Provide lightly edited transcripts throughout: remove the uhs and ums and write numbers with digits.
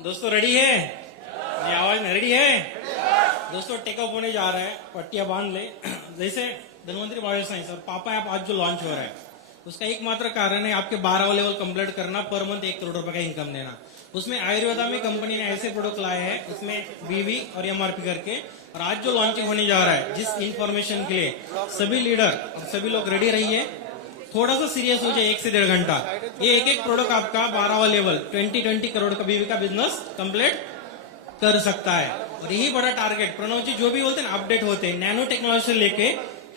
दोस्तों रेडी है? ये आवाज में रेडी है? दोस्तों टेकअप होने जा रहा है, पट्टियां बांध ले। जैसे धन्वंतरी बायो साइंस और पापा ऐप आज जो लॉन्च हो रहा है, उसका एकमात्र कारण है आपके 12वां लेवल कंप्लीट करना, पर मंथ 1 करोड़ रुपए का इनकम देना। उसमें आयुर्वेदा में कंपनी ने ऐसे प्रोडक्ट लाए हैं, उसमें बीवी और एमआरपी करके। और आज जो लॉन्चिंग होने जा रहा है, जिस इंफॉर्मेशन के लिए सभी लीडर और सभी लोग रेडी रहिए, थोड़ा सा सीरियस हो जाए 1 से 1.5 घंटा। ये एक प्रोडक्ट आपका 12वां लेवल 20 करोड़ का बीवी का बिजनेस कंप्लीट कर सकता है। और यही बड़ा टारगेट प्रणव जी जो भी बोलते हैं ना, अपडेट होते हैं, नैनो टेक्नोलॉजी से लेके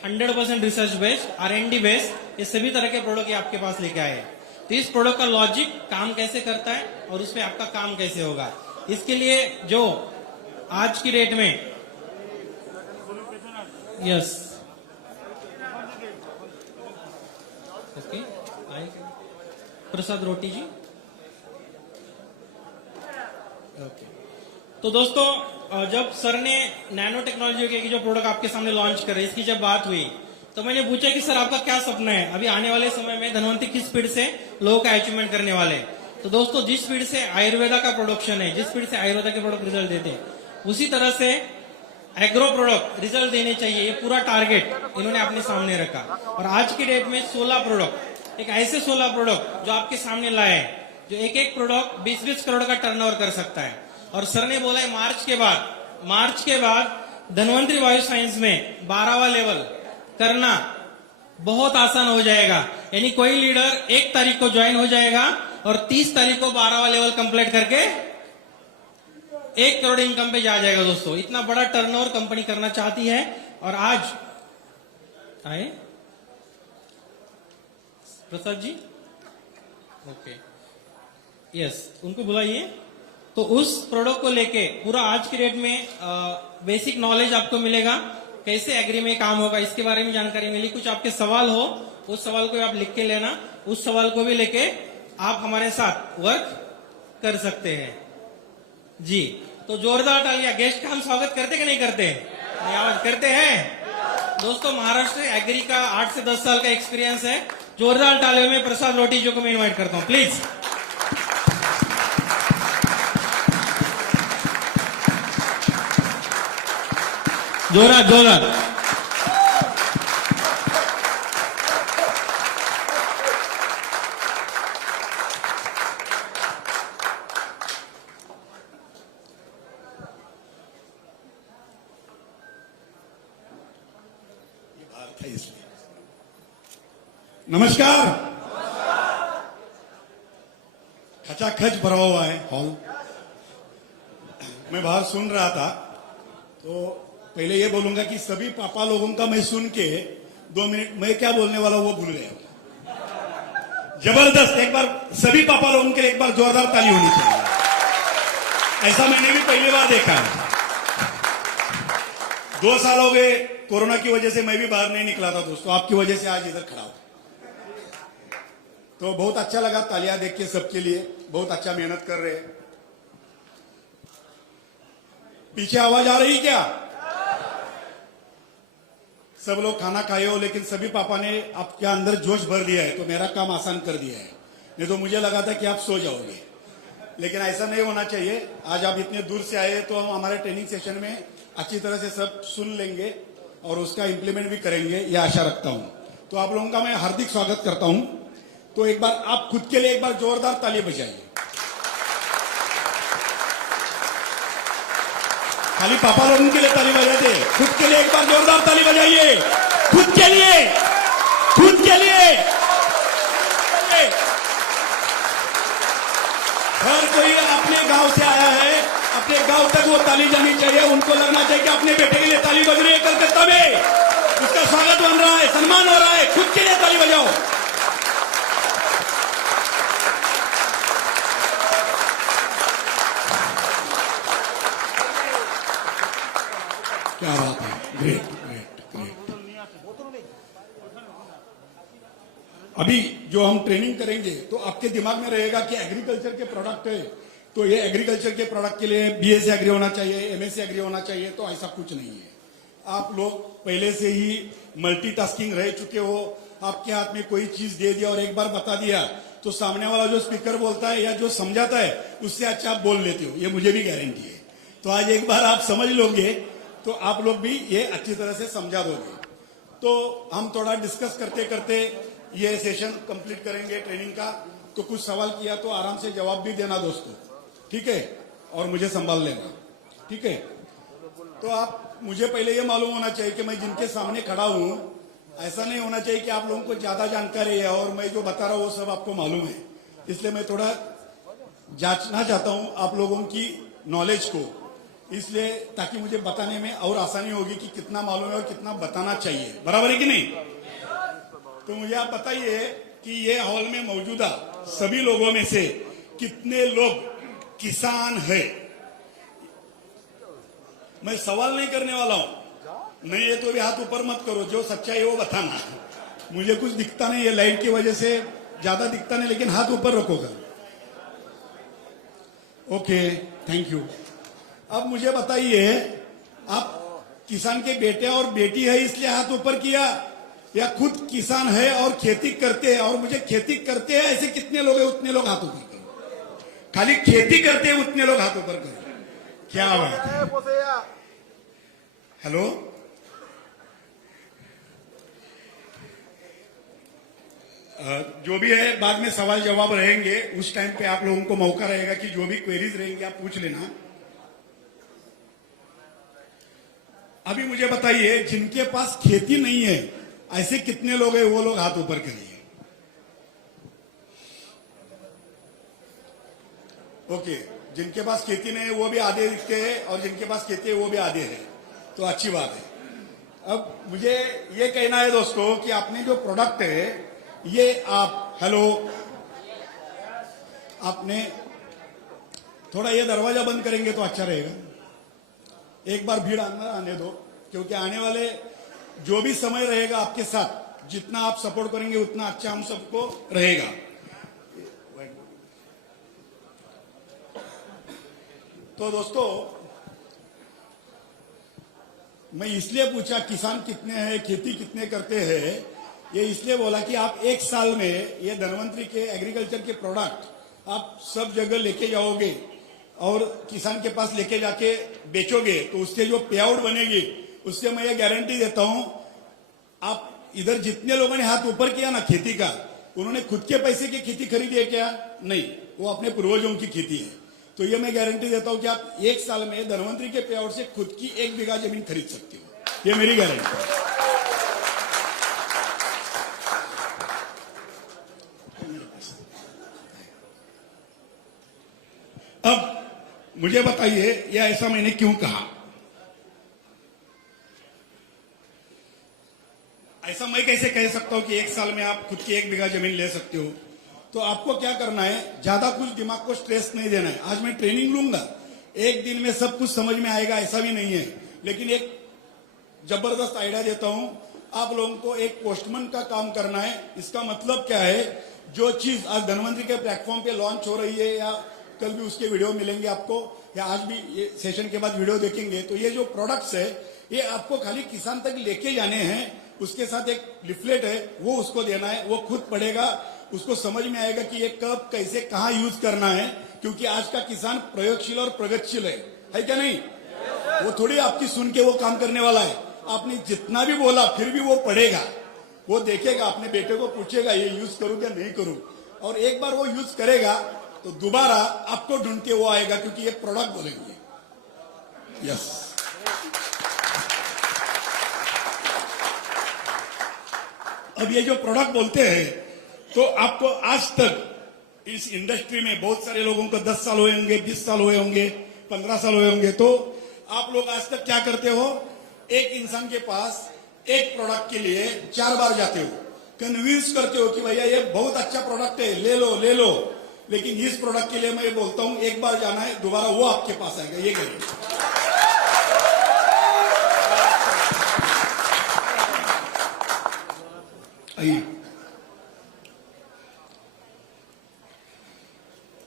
100% रिसर्च बेस्ड, R&D बेस्ड, ये सभी तरह के प्रोडक्ट ये आपके पास लेके आए हैं। तो इस प्रोडक्ट का लॉजिक काम कैसे करता है और उसमें आपका काम कैसे होगा, इसके लिए जो आज की डेट में यस ओके प्रसाद रोटी जी ओके। तो दोस्तों जब सर ने नैनो टेक्नोलॉजी की जो प्रोडक्ट आपके सामने लॉन्च करे, इसकी जब बात हुई तो मैंने पूछा कि सर आपका क्या सपना है अभी आने वाले समय में धनवंतरी किस स्पीड से लोगों का अचीवमेंट करने वाले। तो दोस्तों जिस स्पीड से आयुर्वेदा का प्रोडक्शन है, जिस स्पीड से आयुर्वेदा के प्रोडक्ट रिजल्ट देते हैं, उसी तरह से एग्रो प्रोडक्ट रिजल्ट देने चाहिए। ये पूरा टारगेट इन्होंने अपने सामने रखा। और आज की डेट में 16 प्रोडक्ट, एक ऐसे 16 प्रोडक्ट जो आपके सामने लाए हैं, जो एक एक प्रोडक्ट 20-20 करोड़ का टर्नओवर कर सकता है। और सर ने बोला है मार्च के बाद धन्वंतरी बायो साइंस में 12वां लेवल करना बहुत आसान हो जाएगा। यानी कोई लीडर 1 तारीख को ज्वाइन हो जाएगा और 30 तारीख को 12वां लेवल कंप्लीट करके 1 करोड़ इनकम पे जा जाएगा। दोस्तों इतना बड़ा टर्नओवर कंपनी करना चाहती है। और आज आए प्रसाद जी ओके यस, उनको बुलाइए। तो उस प्रोडक्ट को लेके पूरा आज की डेट में बेसिक नॉलेज आपको मिलेगा, कैसे एग्री में काम होगा इसके बारे में जानकारी मिली। कुछ आपके सवाल हो, उस सवाल को आप लिख के लेना, उस सवाल को भी लेके आप हमारे साथ वर्क कर सकते हैं जी। तो जोरदार तालियां। गेस्ट का हम स्वागत करते कि नहीं करते? आवाज करते हैं। दोस्तों महाराष्ट्र एग्री का 8 से 10 साल का एक्सपीरियंस है। जोरदार तालियों में प्रसाद रोटी जी को मैं इन्वाइट करता हूं प्लीज। जोरदार जोरदार। नमस्कार। खचाखच भरा हुआ है हॉल। मैं बाहर सुन रहा था, तो पहले ये बोलूंगा कि सभी पापा लोगों का मैं सुन के 2 मिनट मैं क्या बोलने वाला वो भूल गया। जबरदस्त। एक बार सभी पापा लोगों के लिए एक बार जोरदार ताली होनी चाहिए। ऐसा मैंने भी पहली बार देखा है। 2 साल हो गए कोरोना की वजह से मैं भी बाहर नहीं निकला था दोस्तों, आपकी वजह से आज इधर खड़ा हूं। तो बहुत अच्छा लगा तालियां देख के सबके लिए। बहुत अच्छा मेहनत कर रहे हैं। पीछे आवाज आ रही क्या? सब लोग खाना खाए हो, लेकिन सभी पापा ने आपके अंदर जोश भर दिया है, तो मेरा काम आसान कर दिया है। नहीं तो मुझे लगा था कि आप सो जाओगे, लेकिन ऐसा नहीं होना चाहिए। आज आप इतने दूर से आए तो हम हमारे ट्रेनिंग सेशन में अच्छी तरह से सब सुन लेंगे और उसका इंप्लीमेंट भी करेंगे, यह आशा रखता हूं। तो आप लोगों का मैं हार्दिक स्वागत करता हूं। तो एक बार आप खुद के लिए एक बार जोरदार ताली बजाइए। खाली पापा लोगों के लिए ताली बजाते, खुद के लिए एक बार जोरदार ताली बजाइए। खुद के लिए, खुद के लिए। हर कोई अपने गांव से आया है, अपने गांव तक वो ताली जानी चाहिए। उनको लगना चाहिए कि अपने बेटे के लिए ताली बज रही है कलकत्ता में, उसका स्वागत बन रहा है, सम्मान हो रहा है। खुद के लिए ताली बजाओ। क्या बात है, ग्रेट ग्रेट ग्रेट। अभी जो हम ट्रेनिंग करेंगे तो आपके दिमाग में रहेगा कि एग्रीकल्चर के प्रोडक्ट है, तो ये एग्रीकल्चर के प्रोडक्ट के लिए बीएससी एग्री होना चाहिए, एमएससी एग्री होना चाहिए। तो ऐसा कुछ नहीं है। आप लोग पहले से ही मल्टीटास्किंग रह चुके हो। आपके हाथ में कोई चीज दे दिया और एक बार बता दिया तो सामने वाला जो स्पीकर बोलता है या जो समझाता है उससे अच्छा आप बोल लेते हो, ये मुझे भी गारंटी है। तो आज एक बार आप समझ लोगे तो आप लोग भी ये अच्छी तरह से समझा दोगे। तो हम थोड़ा डिस्कस करते करते ये सेशन कंप्लीट करेंगे ट्रेनिंग का। तो कुछ सवाल किया तो आराम से जवाब भी देना दोस्तों, ठीक है, और मुझे संभाल लेना, ठीक है। तो आप मुझे पहले ये मालूम होना चाहिए कि मैं जिनके सामने खड़ा हूं, ऐसा नहीं होना चाहिए कि आप लोगों को ज्यादा जानकारी है और मैं जो बता रहा हूं वो सब आपको मालूम है। इसलिए मैं थोड़ा जांचना चाहता हूं आप लोगों की नॉलेज को, इसलिए ताकि मुझे बताने में और आसानी होगी कि कितना मालूम है और कितना बताना चाहिए। बराबर है कि नहीं? तो मुझे आप बताइए कि ये हॉल में मौजूदा सभी लोगों में से कितने लोग किसान है? मैं सवाल नहीं करने वाला हूं, नहीं है तो भी हाथ ऊपर मत करो, जो सच्चाई है वो बताना। मुझे कुछ दिखता नहीं है, लाइट की वजह से ज्यादा दिखता नहीं, लेकिन हाथ ऊपर रखोगा। Okay, thank you. अब मुझे बताइए, आप किसान के बेटे और बेटी है इसलिए हाथ ऊपर किया, या खुद किसान है और खेती करते हैं और मुझे खेती करते हैं ऐसे कितने लोग हैं? उतने लोग हाथ ऊपर करो। खाली खेती करते हैं उतने लोग हाथ ऊपर करो। क्या बात है? हेलो, जो भी है बाद में सवाल जवाब रहेंगे, उस टाइम पे आप लोगों को मौका रहेगा कि जो भी क्वेरीज रहेंगे आप पूछ लेना। अभी मुझे बताइए, जिनके पास खेती नहीं है ऐसे कितने लोग हैं? वो लोग हाथ ऊपर करिए। ओके, जिनके पास खेती नहीं है वो भी आधे दिखते हैं और जिनके पास खेती है वो भी आधे हैं, तो अच्छी बात है। अब मुझे ये कहना है दोस्तों कि आपने जो प्रोडक्ट है ये आप, हेलो, आपने थोड़ा ये दरवाजा बंद करेंगे तो अच्छा रहेगा। एक बार भीड़ आने दो, क्योंकि आने वाले जो भी समय रहेगा आपके साथ, जितना आप सपोर्ट करेंगे उतना अच्छा हम सबको रहेगा। तो दोस्तों, मैं इसलिए पूछा किसान कितने हैं, खेती कितने करते हैं, ये इसलिए बोला कि आप एक साल में ये धनवंतरी के एग्रीकल्चर के प्रोडक्ट आप सब जगह लेके जाओगे और किसान के पास लेके जाके बेचोगे तो उससे जो पे आउट बनेगी, उससे मैं ये गारंटी देता हूं, आप इधर जितने लोगों ने हाथ ऊपर किया ना खेती का, उन्होंने खुद के पैसे की खेती खरीदी है क्या? नहीं, वो अपने पूर्वजों की खेती है। तो ये मैं गारंटी देता हूं कि आप एक साल में धनवंतरी के पे आउट से खुद की 1 बीघा जमीन खरीद सकते हो, ये मेरी गारंटी है। अब मुझे बताइए, ये ऐसा मैंने क्यों कहा? ऐसा मैं कैसे कह सकता हूं कि एक साल में आप खुद की 1 बीघा जमीन ले सकते हो? तो आपको क्या करना है, ज्यादा कुछ दिमाग को स्ट्रेस नहीं देना है। आज मैं ट्रेनिंग लूंगा, एक दिन में सब कुछ समझ में आएगा ऐसा भी नहीं है, लेकिन एक जबरदस्त आइडिया देता हूं। आप लोगों को एक पोस्टमैन का काम करना है। इसका मतलब क्या है, जो चीज आज धनवंतरी के प्लेटफॉर्म पे लॉन्च हो रही है या कल भी उसके वीडियो मिलेंगे आपको, या आज भी ये सेशन के बाद वीडियो देखेंगे, तो ये जो प्रोडक्ट्स है ये आपको खाली किसान तक लेके जाने हैं। उसके साथ एक लिफलेट है, वो उसको देना है, वो खुद पढ़ेगा, उसको समझ में आएगा कि ये कब कैसे कहां यूज करना है। क्योंकि आज का किसान प्रयोगशील और प्रगतिशील है क्या नहीं? वो थोड़ी आपकी सुन के वो काम करने वाला है। आपने जितना भी बोला फिर भी वो पढ़ेगा, वो देखेगा, अपने बेटे को पूछेगा ये यूज करूं या नहीं करूं, और एक बार वो यूज करेगा तो दोबारा आपको ढूंढ के वो आएगा, क्योंकि ये प्रोडक्ट बोलेंगे। यस, अब ये जो प्रोडक्ट बोलते हैं, तो आपको आज तक इस इंडस्ट्री में बहुत सारे लोगों को 10 साल हुए होंगे, 20 साल हुए होंगे, 15 साल हुए होंगे, तो आप लोग आज तक क्या करते हो, एक इंसान के पास एक प्रोडक्ट के लिए 4 बार जाते हो, कन्विंस करते हो कि भैया ये बहुत अच्छा प्रोडक्ट है, ले लो ले लो। लेकिन इस प्रोडक्ट के लिए मैं ये बोलता हूं, एक बार जाना है, दोबारा वो आपके पास आएगा, ये करिए।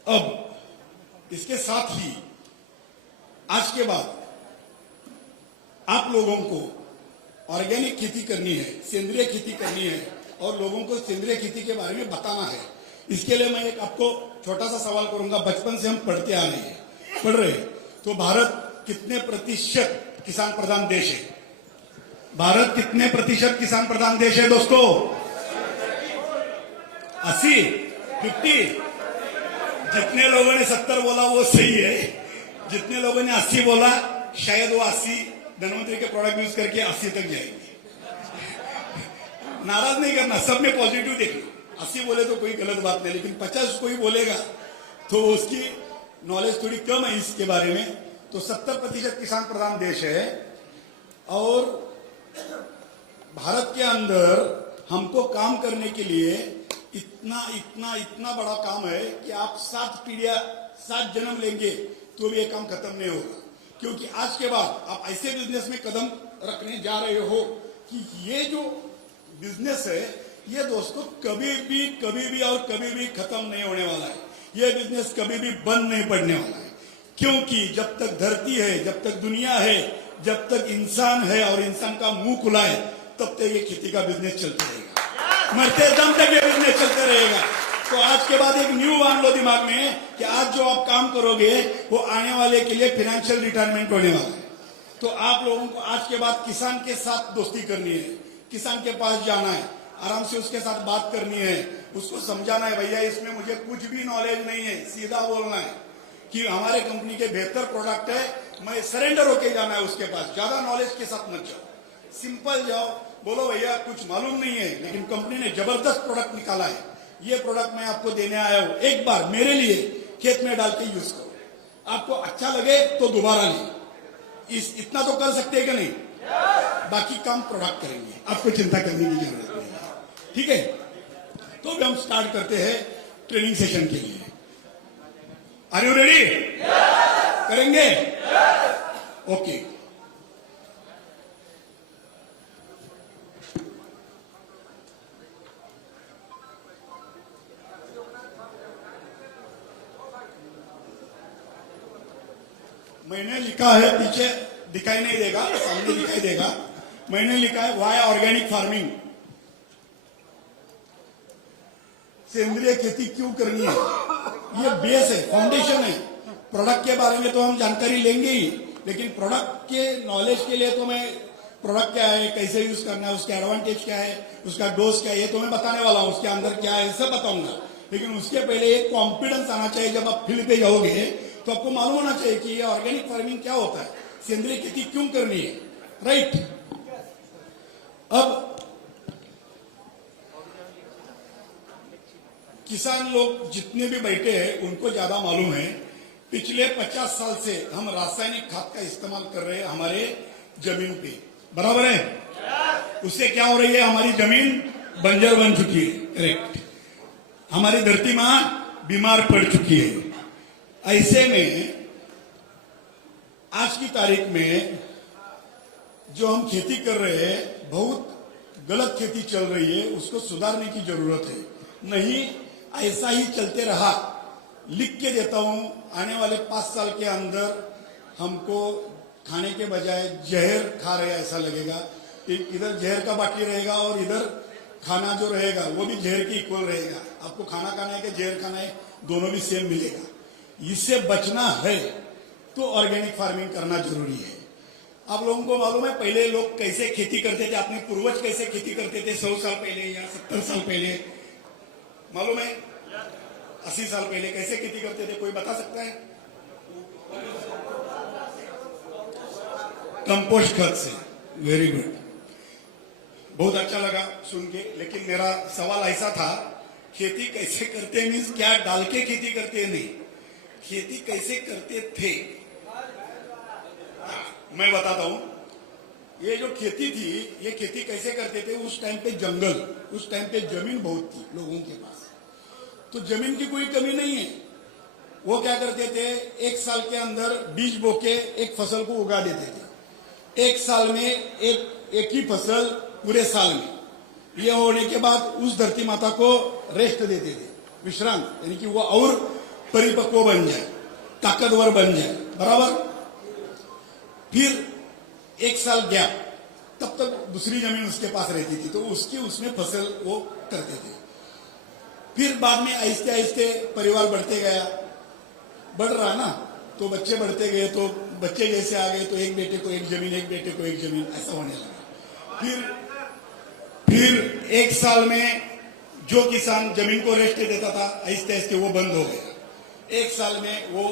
अब इसके साथ ही आज के बाद आप लोगों को ऑर्गेनिक खेती करनी है, सेंद्रिय खेती करनी है, और लोगों को सेंद्रिय खेती के बारे में बताना है। इसके लिए मैं एक आपको छोटा सा सवाल करूंगा। बचपन से हम पढ़ते आ रहे हैं, पढ़ रहे हैं, तो भारत कितने प्रतिशत किसान प्रधान देश है? भारत कितने प्रतिशत किसान प्रधान देश है दोस्तों? 80, 50? जितने लोगों ने 70 बोला वो सही है, जितने लोगों ने 80 बोला शायद वो 80 धन्वंतरी के प्रोडक्ट यूज करके 80 तक जाएंगे। नाराज नहीं करना, सब में पॉजिटिव देखना। 80 बोले तो कोई गलत बात नहीं, लेकिन 50 कोई बोलेगा तो उसकी नॉलेज थोड़ी कम है इसके बारे में। तो 70% किसान प्रधान देश है और भारत के अंदर हमको काम करने के लिए इतना इतना इतना बड़ा काम है कि आप 7 पीढ़ियां 7 जन्म लेंगे तो भी ये काम खत्म नहीं होगा। क्योंकि आज के बाद आप ऐसे बिजनेस में कदम रखने जा रहे हो कि ये जो बिजनेस है ये दोस्तों कभी भी और कभी भी खत्म नहीं होने वाला है। ये बिजनेस कभी भी बंद नहीं पड़ने वाला है। क्योंकि जब तक धरती है, जब तक दुनिया है, जब तक इंसान है और इंसान का मुंह खुला है, तब तक ये खेती का बिजनेस चलता रहेगा। मरते दम तक ये बिजनेस चलते रहेगा। तो आज के बाद एक न्यू मान लो दिमाग में कि आज जो आप काम करोगे वो आने वाले के लिए फाइनेंशियल रिटायरमेंट होने वाला है। तो आप लोगों को आज के बाद किसान के साथ दोस्ती करनी है, किसान के पास जाना है, आराम से उसके साथ बात करनी है, उसको समझाना है भैया इसमें मुझे कुछ भी नॉलेज नहीं है, सीधा बोलना है कि हमारे कंपनी के बेहतर प्रोडक्ट है, मैं सरेंडर होके जाना है उसके पास। ज्यादा नॉलेज के साथ मत जाओ, सिंपल जाओ, बोलो भैया कुछ मालूम नहीं है लेकिन कंपनी ने जबरदस्त प्रोडक्ट निकाला है, ये प्रोडक्ट मैं आपको देने आया हूं, एक बार मेरे लिए खेत में डाल के यूज करो, आपको अच्छा लगे तो दोबारा ले। इतना तो कर सकते हैं कि नहीं? बाकी काम प्रोडक्ट करेंगे, आपको चिंता करने की जरूरत नहीं है। ठीक है, तो अभी हम स्टार्ट करते हैं ट्रेनिंग सेशन के लिए। Are you ready? करेंगे? ओके। मैंने लिखा है, पीछे दिखाई नहीं देगा, सामने दिखाई देगा। मैंने लिखा है वाई ऑर्गेनिक फार्मिंग, सेंद्रिय खेती क्यों करनी है। ये बेस है, फाउंडेशन है। प्रोडक्ट के बारे में तो हम जानकारी लेंगे ही, लेकिन प्रोडक्ट के नॉलेज के लिए तो मैं प्रोडक्ट क्या है, कैसे यूज करना है, उसके एडवांटेज क्या है, उसका डोज क्या है, ये तो मैं बताने वाला हूं, उसके अंदर क्या है सब बताऊंगा। लेकिन उसके पहले एक कॉन्फिडेंस आना चाहिए। जब आप फील्ड पे जाओगे तो आपको मालूम होना चाहिए कि ये ऑर्गेनिक फार्मिंग क्या होता है, सेंद्रिय खेती क्यों करनी है, राइट। अब किसान लोग जितने भी बैठे हैं उनको ज्यादा मालूम है। पिछले 50 साल से हम रासायनिक खाद का इस्तेमाल कर रहे हैं हमारे जमीन पे, बराबर है। उससे क्या हो रही है, हमारी जमीन बंजर बन चुकी है, करेक्ट। हमारी धरती मां बीमार पड़ चुकी है। ऐसे में आज की तारीख में जो हम खेती कर रहे हैं बहुत गलत खेती चल रही है, उसको सुधारने की जरूरत है। नहीं ऐसा ही चलते रहा, लिख के देता हूं, आने वाले 5 साल के अंदर हमको खाने के बजाय जहर खा रहे ऐसा लगेगा। इधर जहर का बाटी रहेगा और इधर खाना जो रहेगा वो भी जहर के इक्वल रहेगा। आपको खाना खाना है कि जहर खाना है, दोनों भी सेम मिलेगा। इससे बचना है तो ऑर्गेनिक फार्मिंग करना जरूरी है। आप लोगों को मालूम है पहले लोग कैसे खेती करते थे, अपने पूर्वज कैसे खेती करते थे 100 साल पहले या 70 साल पहले, मालूम है? 80 साल पहले कैसे खेती करते थे, कोई बता सकता है? कंपोस्ट खाद से। वेरी गुड, बहुत अच्छा लगा सुन के। लेकिन मेरा सवाल ऐसा था, खेती कैसे करते हैं मीन्स क्या डाल के खेती करते हैं? नहीं, खेती कैसे करते थे मैं बताता हूं। ये जो खेती थी, ये खेती कैसे करते थे, उस टाइम पे जंगल, उस टाइम पे जमीन बहुत थी लोगों के पास, तो जमीन की कोई कमी नहीं है। वो क्या करते थे, एक साल के अंदर बीज बोके एक फसल को उगा देते थे। एक साल में एक ही फसल पूरे साल में। ये होने के बाद उस धरती माता को रेस्ट देते थे, विश्राम, यानी कि वो और परिपक्व बन जाए, ताकतवर बन जाए, बराबर। फिर एक साल गैप, तब तक दूसरी जमीन उसके पास रहती थी तो उसमें फसल वो करते थे। फिर बाद में आहिस्ते आहिस्ते परिवार बढ़ते गया, बढ़ रहा ना, तो बच्चे बढ़ते गए, तो बच्चे जैसे आ गए तो एक बेटे को एक जमीन, एक बेटे को एक जमीन, ऐसा होने लगा। फिर एक साल में जो किसान जमीन को रेस्ट देता था, आहिस्ते आहिस्ते वो बंद हो गया। एक साल में वो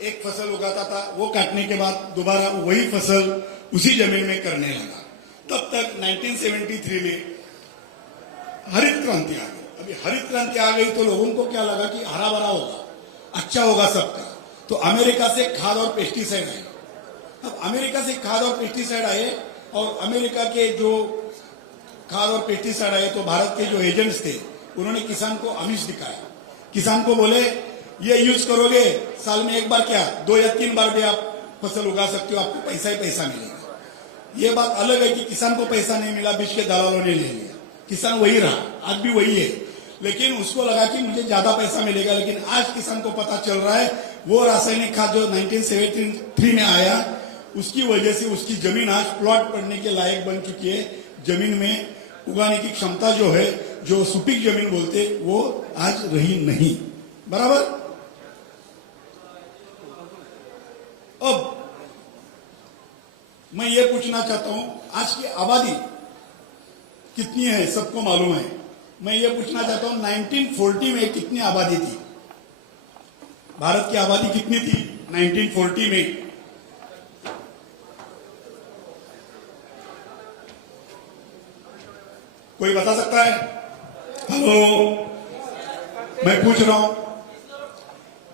एक फसल उगाता था, वो काटने के बाद दोबारा वही फसल उसी जमीन में करने लगा। तब तक 1973 में हरित क्रांति आ गई। अभी हरित क्रांति आ गई तो लोगों को क्या लगा कि हरा भरा होगा, अच्छा होगा सबका, तो अमेरिका से खाद और पेस्टिसाइड आए। अब अमेरिका से खाद और पेस्टिसाइड आए, और अमेरिका के जो खाद और पेस्टिसाइड आए तो भारत के जो एजेंट्स थे उन्होंने किसान को आमिष दिखाया। किसान को बोले ये यूज करोगे साल में एक बार क्या 2 या 3 बार भी आप फसल उगा सकते हो, आपको पैसा ही पैसा मिलेगा। ये बात अलग है कि किसान को पैसा नहीं मिला, बीच के दलालों ने ले लिया, किसान वही रहा, आज भी वही है, लेकिन उसको लगा कि मुझे ज्यादा पैसा मिलेगा। लेकिन आज किसान को पता चल रहा है वो रासायनिक खाद जो 1973 में आया उसकी वजह से उसकी जमीन आज प्लॉट पड़ने के लायक बन चुकी है। जमीन में उगाने की क्षमता जो है, जो सुपीक जमीन बोलते, वो आज रही नहीं। बराबर। अब मैं ये पूछना चाहता हूं, आज की आबादी कितनी है सबको मालूम है। मैं ये पूछना चाहता हूं 1940 में कितनी आबादी थी, भारत की आबादी कितनी थी 1940 में? कोई बता सकता है? हेलो, मैं पूछ रहा हूं।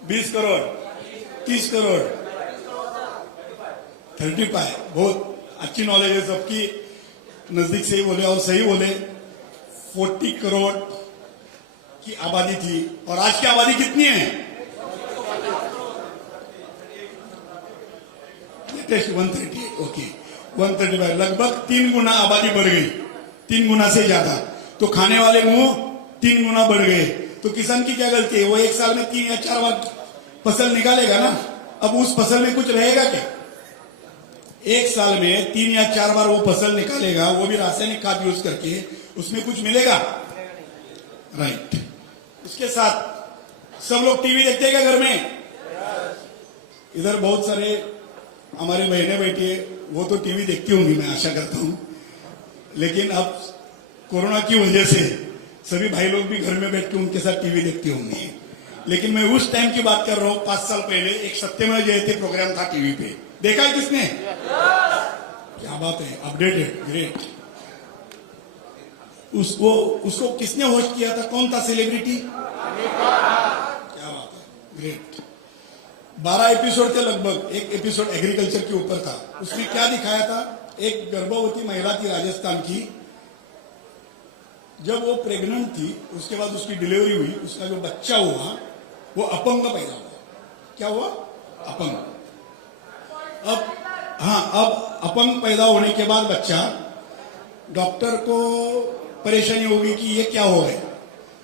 20 करोड़, 30 करोड़, 35। बहुत अच्छी नॉलेज है सबकी, नजदीक से ही बोले और सही बोले। 40 करोड़ की आबादी थी, और आज की आबादी कितनी है? लेटेस्ट 138। ओके, 135, लगभग 3 गुना आबादी बढ़ गई, 3 गुना से ज्यादा। तो खाने वाले मुंह 3 गुना बढ़ गए। तो किसान की क्या गलती है? वो एक साल में 3 या 4 बार फसल निकालेगा ना, अब उस फसल में कुछ रहेगा क्या? एक साल में 3 या 4 बार वो फसल निकालेगा, वो भी रासायनिक खाद यूज करके, उसमें कुछ मिलेगा? राइट। इसके साथ सब लोग टीवी देखते हैं क्या घर में? इधर बहुत सारे हमारे बहनें बैठी है, वो तो टीवी देखती होंगी, मैं आशा करता हूं। लेकिन अब कोरोना की वजह से सभी भाई लोग भी घर में बैठ के उनके साथ टीवी देखते होंगे। लेकिन मैं उस टाइम की बात कर रहा हूं, 5 साल पहले एक सत्यमेव जयते प्रोग्राम था टीवी पे, देखा है किसने? क्या बात है, अपडेटेड, ग्रेट। उसको किसने होस्ट किया था? कौन था सेलिब्रिटी? क्या बात है, ग्रेट। 12 एपिसोड थे लगभग, एक एपिसोड एग्रीकल्चर के ऊपर था। उसमें क्या दिखाया था? एक गर्भवती महिला थी राजस्थान की, जब वो प्रेग्नेंट थी, उसके बाद उसकी डिलीवरी हुई, उसका जो बच्चा हुआ वो अपंग पैदा हुआ। क्या हुआ? अपंग। अब अपंग पैदा होने के बाद बच्चा, डॉक्टर को परेशानी होगी कि ये क्या हो गया,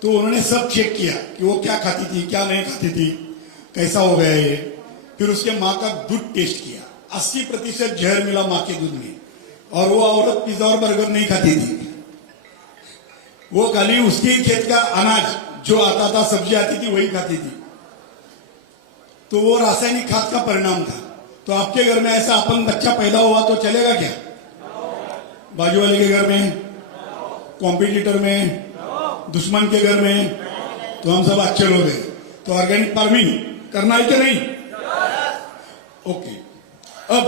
तो उन्होंने सब चेक किया कि वो क्या खाती थी, क्या नहीं खाती थी, कैसा हो गया ये। फिर उसके माँ का दूध टेस्ट किया, 80% जहर मिला माँ के दूध में, और वो औरत पिज्जा और बर्गर नहीं खाती थी, वो खाली उसके खेत का अनाज जो आता था, सब्जी आती थी, वही खाती थी। तो वो रासायनिक खाद का परिणाम था। तो आपके घर में ऐसा अपंग बच्चा पैदा हुआ तो चलेगा क्या? बाजू वाले के घर में, कॉम्पिटिटर में, दुश्मन के घर में, तो हम सब अच्छे लोग हैं। तो ऑर्गेनिक फार्मिंग करना है कि नहीं? ओके। अब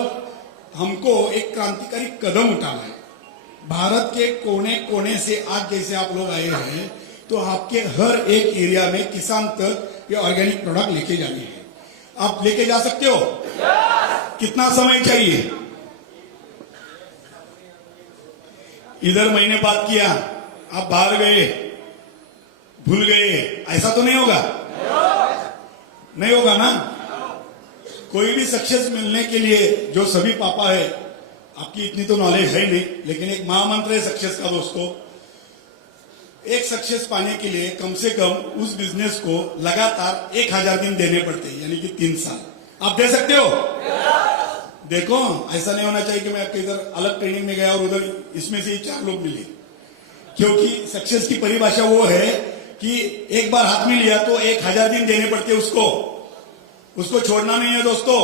हमको एक क्रांतिकारी कदम उठाना है। भारत के कोने कोने से आज जैसे आप लोग आए हैं, तो आपके हर एक एरिया में किसान तक ये ऑर्गेनिक प्रोडक्ट लेके जाने हैं। आप लेके जा सकते हो? कितना समय चाहिए? इधर मैंने बात किया, आप बाहर गए, भूल गए, ऐसा तो नहीं होगा? नहीं होगा ना? कोई भी सक्सेस मिलने के लिए, जो सभी पापा है, आपकी इतनी तो नॉलेज है नहीं, लेकिन एक महामंत्र है सक्सेस का दोस्तों। एक सक्सेस पाने के लिए कम से कम उस बिजनेस को लगातार 1000 दिन देने पड़ते हैं, यानी कि 3 साल। आप दे सकते हो? देखो, ऐसा नहीं होना चाहिए कि मैं आपके इधर अलग ट्रेनिंग में गया और उधर इसमें से ही 4 लोग मिले, क्योंकि सक्सेस की परिभाषा वो है कि एक बार हाथ में लिया तो 1000 दिन देने पड़ते उसको छोड़ना नहीं है दोस्तों।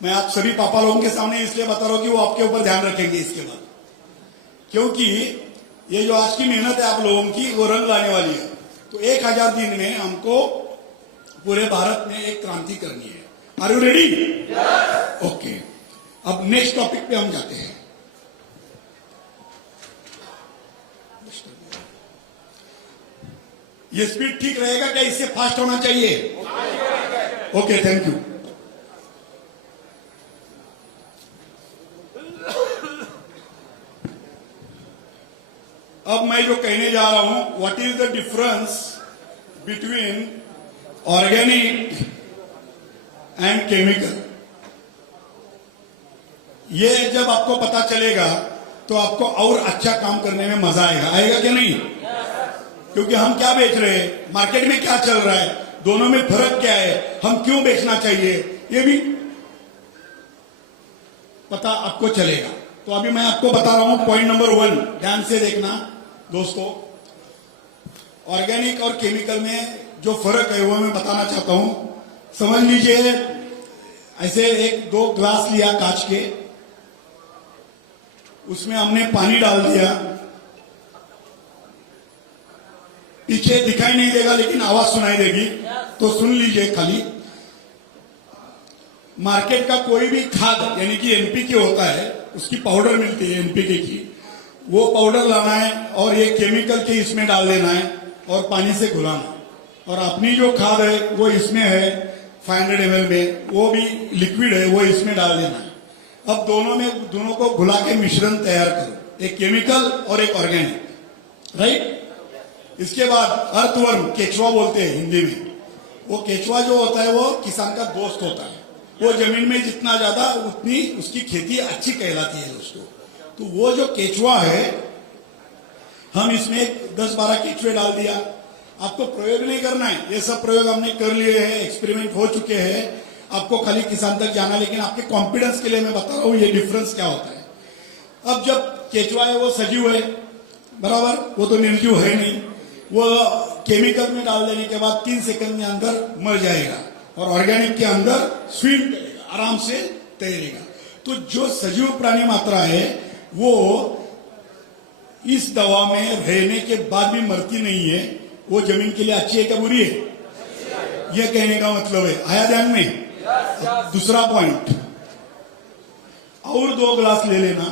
मैं आप सभी पापा लोगों के सामने इसलिए बता रहा हूं कि वो आपके ऊपर ध्यान रखेंगे इसके बाद, क्योंकि ये जो आज की मेहनत है आप लोगों की वो रंग लाने वाली है। तो 1000 दिन में हमको पूरे भारत में एक क्रांति करनी है। Are you ready? ओके, अब नेक्स्ट टॉपिक पे हम जाते हैं। ये स्पीड ठीक रहेगा क्या? इससे फास्ट होना चाहिए? Okay, thank you. अब मैं जो कहने जा रहा हूं, what is the difference between organic and chemical. ये जब आपको पता चलेगा तो आपको और अच्छा काम करने में मजा आएगा क्या नहीं? क्योंकि हम क्या बेच रहे हैं, मार्केट में क्या चल रहा है, दोनों में फर्क क्या है, हम क्यों बेचना चाहिए, ये भी पता आपको चलेगा। तो अभी मैं आपको बता रहा हूं पॉइंट नंबर 1, ध्यान से देखना दोस्तों। ऑर्गेनिक और केमिकल में जो फर्क है वो मैं बताना चाहता हूं। समझ लीजिए, ऐसे 1-2 ग्लास लिया कांच के, उसमें हमने पानी डाल दिया, पीछे दिखाई नहीं देगा लेकिन आवाज सुनाई देगी, तो सुन लीजिए खाली। मार्केट का कोई भी खाद यानी कि एनपीके होता है, उसकी पाउडर मिलती है एनपीके की, वो पाउडर लाना है और ये केमिकल के इसमें डाल देना है और पानी से घुलाना। और अपनी जो खाद है वो इसमें है 500 ml में, वो भी लिक्विड है, वो इसमें डाल देना है। अब दोनों को घुला के मिश्रण तैयार करो, एक केमिकल और एक ऑर्गेनिक, राइट। इसके बाद अर्थवर्म, केचुआ बोलते हैं हिंदी में। वो केचुआ जो होता है वो किसान का दोस्त होता है, वो जमीन में जितना ज्यादा उतनी उसकी खेती अच्छी कहलाती है दोस्तों। तो वो जो केचुआ है, हम इसमें 10-12 केचुए डाल दिया। आपको प्रयोग नहीं करना है, ये सब प्रयोग हमने कर लिए हैं, एक्सपेरिमेंट हो चुके हैं, आपको खाली किसान तक जाना। लेकिन आपके कॉन्फिडेंस के लिए मैं बता रहा हूं ये डिफरेंस क्या होता है। अब जब केचुआ है वो सजीव है बराबर, वो तो निर्जीव है नहीं, वो केमिकल में डाल देने के बाद 3 सेकंड में अंदर मर जाएगा और ऑर्गेनिक के अंदर स्विम करेगा, आराम से तैरेगा। तो जो सजीव प्राणी मात्रा है वो इस दवा में रहने के बाद भी मरती नहीं है, वो जमीन के लिए अच्छी है क्या बुरी है? यह कहने का मतलब है। आया ध्यान में? अब दूसरा पॉइंट, और 2 ग्लास ले लेना,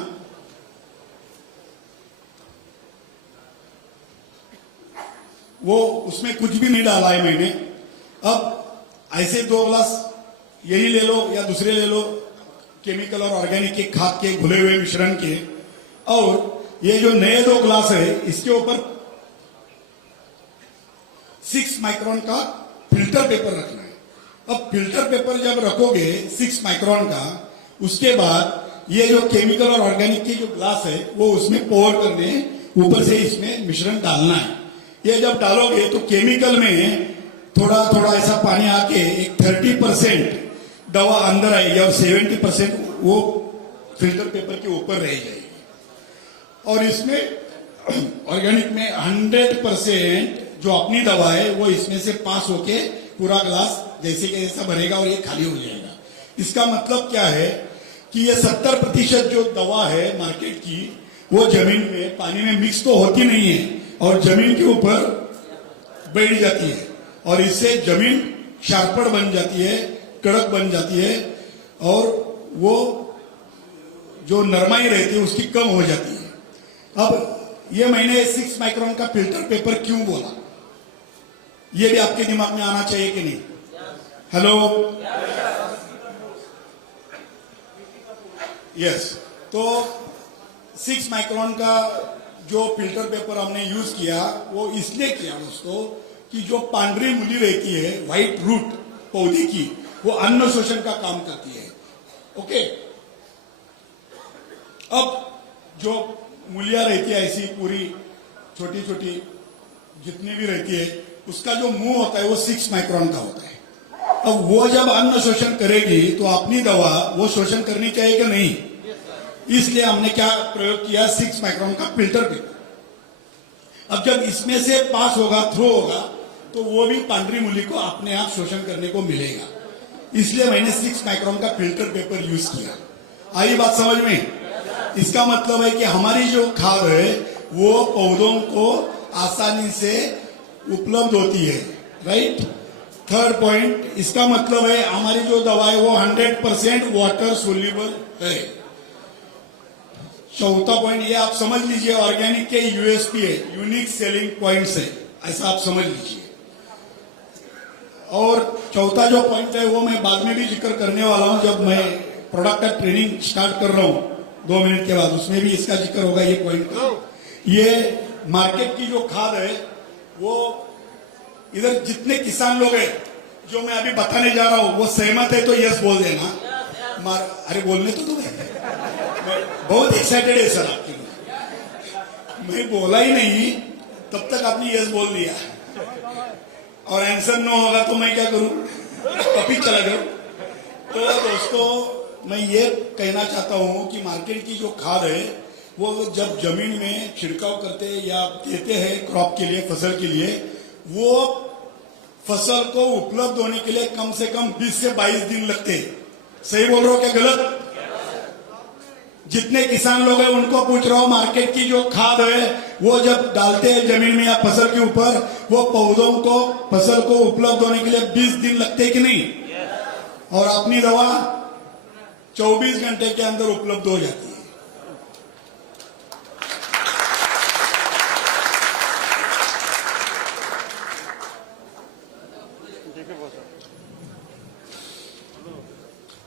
वो उसमें कुछ भी नहीं डाला है मैंने। अब ऐसे 2 ग्लास यही ले लो या दूसरे ले लो, केमिकल और ऑर्गेनिक के खाद के घुले हुए मिश्रण के, और ये जो नए 2 ग्लास है इसके ऊपर 6 माइक्रोन का फिल्टर पेपर रखना है। अब फिल्टर पेपर जब रखोगे 6 माइक्रोन का, उसके बाद ये जो केमिकल और ऑर्गेनिक के जो ग्लास है वो उसमें पोर करने, ऊपर से इसमें मिश्रण डालना है। ये जब डालोगे तो केमिकल में थोड़ा थोड़ा ऐसा पानी आके एक 30% दवा अंदर आएगी और 70% वो फिल्टर पेपर के ऊपर रह जाएगी। और इसमें ऑर्गेनिक में 100% जो अपनी दवा है वो इसमें से पास होके पूरा ग्लास जैसे कि जैसा भरेगा और ये खाली हो जाएगा। इसका मतलब क्या है कि ये 70% जो दवा है मार्केट की वो जमीन में पानी में मिक्स तो होती नहीं है और जमीन के ऊपर बैठ जाती है और इससे जमीन शार्पर बन जाती है, कड़क बन जाती है और वो जो नरमाई रहती है उसकी कम हो जाती है। अब ये मैंने 6 माइक्रोन का फिल्टर पेपर क्यों बोला, ये भी आपके दिमाग में आना चाहिए कि नहीं? Hello, yes. तो 6 माइक्रोन का जो फिल्टर पेपर हमने यूज किया वो इसलिए किया दोस्तों कि जो पांडरी मूली रहती है, व्हाइट रूट पौधे की, वो अन्न शोषण का काम करती है। ओके, अब जो मूलियां रहती है ऐसी पूरी छोटी छोटी जितनी भी रहती है, उसका जो मुंह होता है वो 6 माइक्रोन का होता है। अब वो जब अन्न शोषण करेगी तो अपनी दवा वो शोषण करनी चाहिए कि नहीं? इसलिए हमने क्या प्रयोग किया, 6 माइक्रोन का फिल्टर पेपर। अब जब इसमें से पास होगा, थ्रो होगा, तो वो भी पांडरी मूली को अपने आप शोषण करने को मिलेगा। इसलिए मैंने 6 माइक्रोन का फिल्टर पेपर यूज किया। आई बात समझ में? इसका मतलब है कि हमारी जो खाद है वो पौधों को आसानी से उपलब्ध होती है, राइट। थर्ड पॉइंट, इसका मतलब है हमारी जो दवा है वो 100% वाटर सोल्यूबल है। चौथा पॉइंट ये आप समझ लीजिए, ऑर्गेनिक के यूएसपी है, यूनिक सेलिंग पॉइंट्स है, ऐसा आप समझ लीजिए। और चौथा जो पॉइंट है वो मैं बाद में भी जिक्र करने वाला हूं, जब मैं प्रोडक्ट का ट्रेनिंग स्टार्ट कर रहा हूं 2 मिनट के बाद, उसमें भी इसका जिक्र होगा ये पॉइंट का। ये मार्केट की जो खाद है वो इधर जितने किसान लोग हैं जो मैं अभी बताने जा रहा हूं वो सहमत है तो यस बोल देना। अरे बोलने तो तुम्हें बहुत एक्साइटेड है सर आपके लिए। मैं बोला ही नहीं तब तक आपने यस बोल दिया, और आंसर नो होगा तो मैं क्या करूं, टॉपिक चला जाऊं। तो दोस्तों मैं ये कहना चाहता हूं कि मार्केट की जो खाद है वो जब जमीन में छिड़काव करते हैं या देते हैं क्रॉप के लिए, फसल के लिए, वो फसल को उपलब्ध होने के लिए कम से कम 20 से 22 दिन लगते हैं। सही बोल रहा हूं क्या गलत? जितने किसान लोग हैं उनको पूछ रहा हूं, मार्केट की जो खाद है वो जब डालते हैं जमीन में या फसल के ऊपर, वो पौधों को, फसल को उपलब्ध होने के लिए 20 दिन लगते हैं कि नहीं? और अपनी दवा 24 घंटे के अंदर उपलब्ध हो जाती है।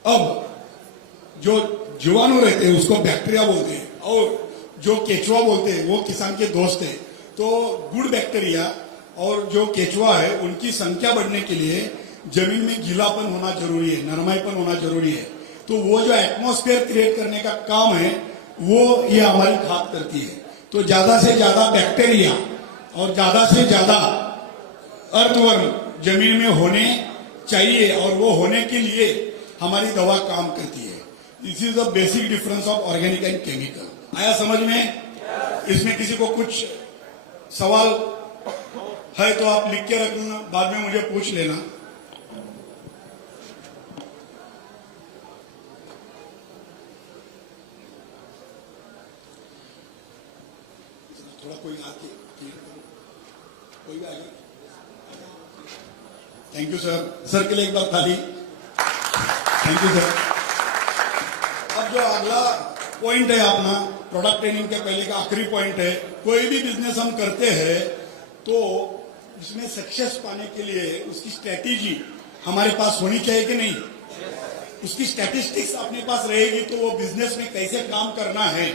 अब जो जीवाणु रहते हैं उसको बैक्टीरिया बोलते हैं, और जो केचुआ बोलते हैं वो किसान के दोस्त है। तो गुड बैक्टीरिया और जो केचुआ है उनकी संख्या बढ़ने के लिए जमीन में गीलापन होना जरूरी है, नरमाईपन होना जरूरी है। तो वो जो एटमॉस्फेयर क्रिएट करने का काम है वो ये हमारी खाद करती है। तो ज्यादा से ज्यादा बैक्टीरिया और ज्यादा से ज्यादा अर्थवर्म जमीन में होने चाहिए, और वो होने के लिए हमारी दवा काम करती है। This is the basic difference of organic and chemical. आया समझ में? इसमें किसी को कुछ सवाल है तो आप लिख के रखना, बाद में मुझे पूछ लेना। थोड़ा कोई आके कोई भी आगे। Thank you sir. सर के लिए एक बार खाली। Thank you sir. अब जो अगला पॉइंट है अपना प्रोडक्ट ट्रेनिंग के पहले का आखिरी पॉइंट है, कोई भी बिजनेस हम करते हैं तो इसमें सक्सेस पाने के लिए उसकी स्ट्रेटेजी हमारे पास होनी चाहिए कि नहीं? उसकी स्टैटिस्टिक्स अपने पास रहेगी तो वो बिजनेस में कैसे काम करना है,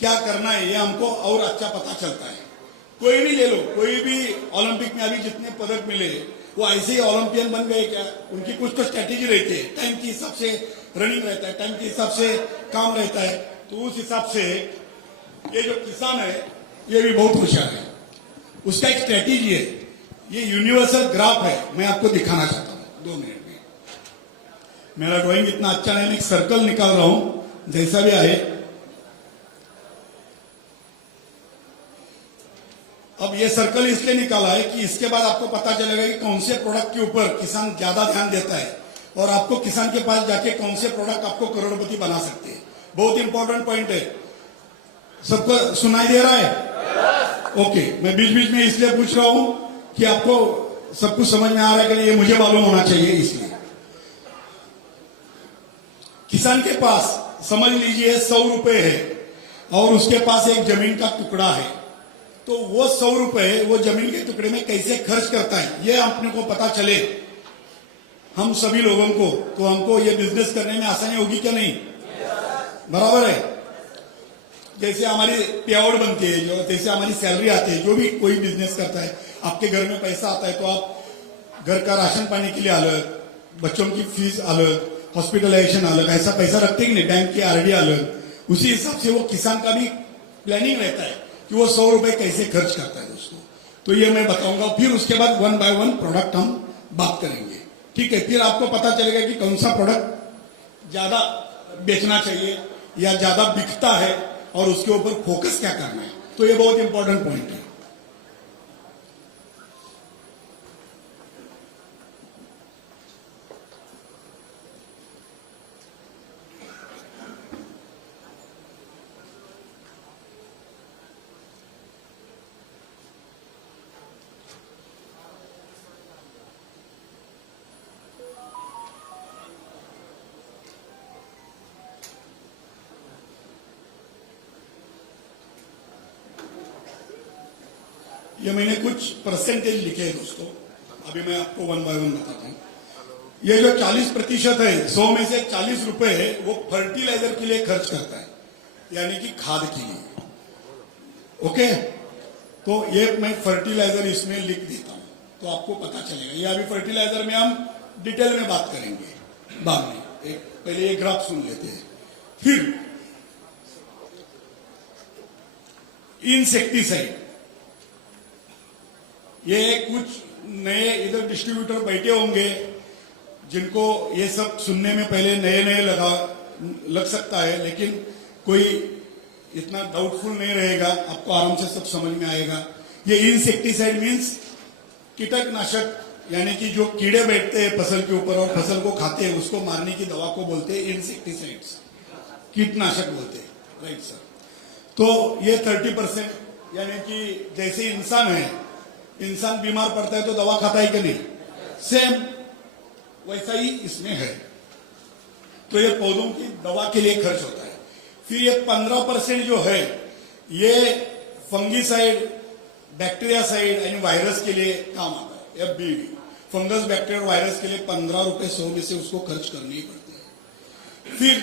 क्या करना है, ये हमको और अच्छा पता चलता है। कोई भी ले लो, कोई भी ओलंपिक में अभी जितने पदक मिले वो ऐसे ही ओलंपियन बन गए क्या? उनकी कुछ तो स्ट्रेटेजी रहती है, टाइम के हिसाब से रनिंग रहता है, टाइम के हिसाब से काम रहता है। तो उस हिसाब से ये जो किसान है ये भी बहुत होशियार है, उसका एक स्ट्रेटेजी है। ये यूनिवर्सल ग्राफ है, मैं आपको दिखाना चाहता हूं 2 मिनट में। मेरा ड्राइंग इतना अच्छा नहीं, मैं एक सर्कल निकाल रहा हूं जैसा भी आए। अब ये सर्कल इसलिए निकाला है कि इसके बाद आपको पता चलेगा कि कौन से प्रोडक्ट के ऊपर किसान ज्यादा ध्यान देता है, और आपको किसान के पास जाके कौन से प्रोडक्ट आपको करोड़पति बना सकते हैं। बहुत इंपॉर्टेंट पॉइंट है। सबको सुनाई दे रहा है? ओके, मैं बीच बीच में इसलिए पूछ रहा हूं कि आपको सब कुछ समझ में आ रहा है कि ये मुझे मालूम होना चाहिए, इसलिए। किसान के पास समझ लीजिए 100 रुपए है और उसके पास एक जमीन का टुकड़ा है, तो वो 100 रुपए वो जमीन के टुकड़े में कैसे खर्च करता है ये अपने को पता चले, हम सभी लोगों को, तो हमको ये बिजनेस करने में आसानी होगी क्या नहीं? बराबर है। जैसे हमारी पे आउट बनती है, जो जैसे हमारी सैलरी आती है, जो भी कोई बिजनेस करता है, आपके घर में पैसा आता है तो आप घर का राशन पानी के लिए अलग, बच्चों की फीस अलग, हॉस्पिटलाइजेशन अलग, ऐसा पैसा रखते ही नहीं, बैंक की आरडी अलग। उसी हिसाब से वो किसान का भी प्लानिंग रहता है कि वो 100 रुपए कैसे खर्च करता है दोस्तों। तो ये मैं बताऊंगा, फिर उसके बाद 1 बाय 1 प्रोडक्ट हम बात करेंगे, ठीक है? फिर आपको पता चलेगा कि कौन सा प्रोडक्ट ज्यादा बेचना चाहिए या ज्यादा बिकता है और उसके ऊपर फोकस क्या करना है। तो ये बहुत इंपॉर्टेंट पॉइंट है। ये मैंने कुछ परसेंटेज लिखे हैं दोस्तों, अभी मैं आपको वन बाय वन बताता हूँ। ये जो 40% है, 100 में से 40 रुपए वो फर्टिलाइजर के लिए खर्च करता है, यानी कि खाद के लिए। ओके, तो ये मैं फर्टिलाइजर इसमें लिख देता हूं तो आपको पता चलेगा। ये अभी फर्टिलाइजर में हम डिटेल में बात करेंगे बाद में। पहले ये ग्राफ सुन लेते हैं। फिर इंसेक्टिसाइड, ये कुछ नए इधर डिस्ट्रीब्यूटर बैठे होंगे जिनको ये सब सुनने में पहले नए नए लग सकता है, लेकिन कोई इतना डाउटफुल नहीं रहेगा, आपको आराम से सब समझ में आएगा। ये इंसेक्टिसाइड मीन्स कीटकनाशक, यानी कि जो कीड़े बैठते हैं फसल के ऊपर और फसल को खाते हैं, उसको मारने की दवा को बोलते हैं इंसेक्टिसाइड्स, कीटनाशक बोलते हैं। Right sir. तो ये 30%, यानी कि जैसे इंसान है, इंसान बीमार पड़ता है तो दवा खाता है कि नहीं, सेम वैसा ही इसमें है। तो ये पौधों की दवा के लिए खर्च होता है। फिर ये 15% जो है ये फंगीसाइड, बैक्टीरिया साइड यानी वायरस के लिए काम आता है। FBV, फंगस बैक्टीरिया वायरस के लिए 15 रुपए 100 में से उसको खर्च करने ही पड़ते हैं। फिर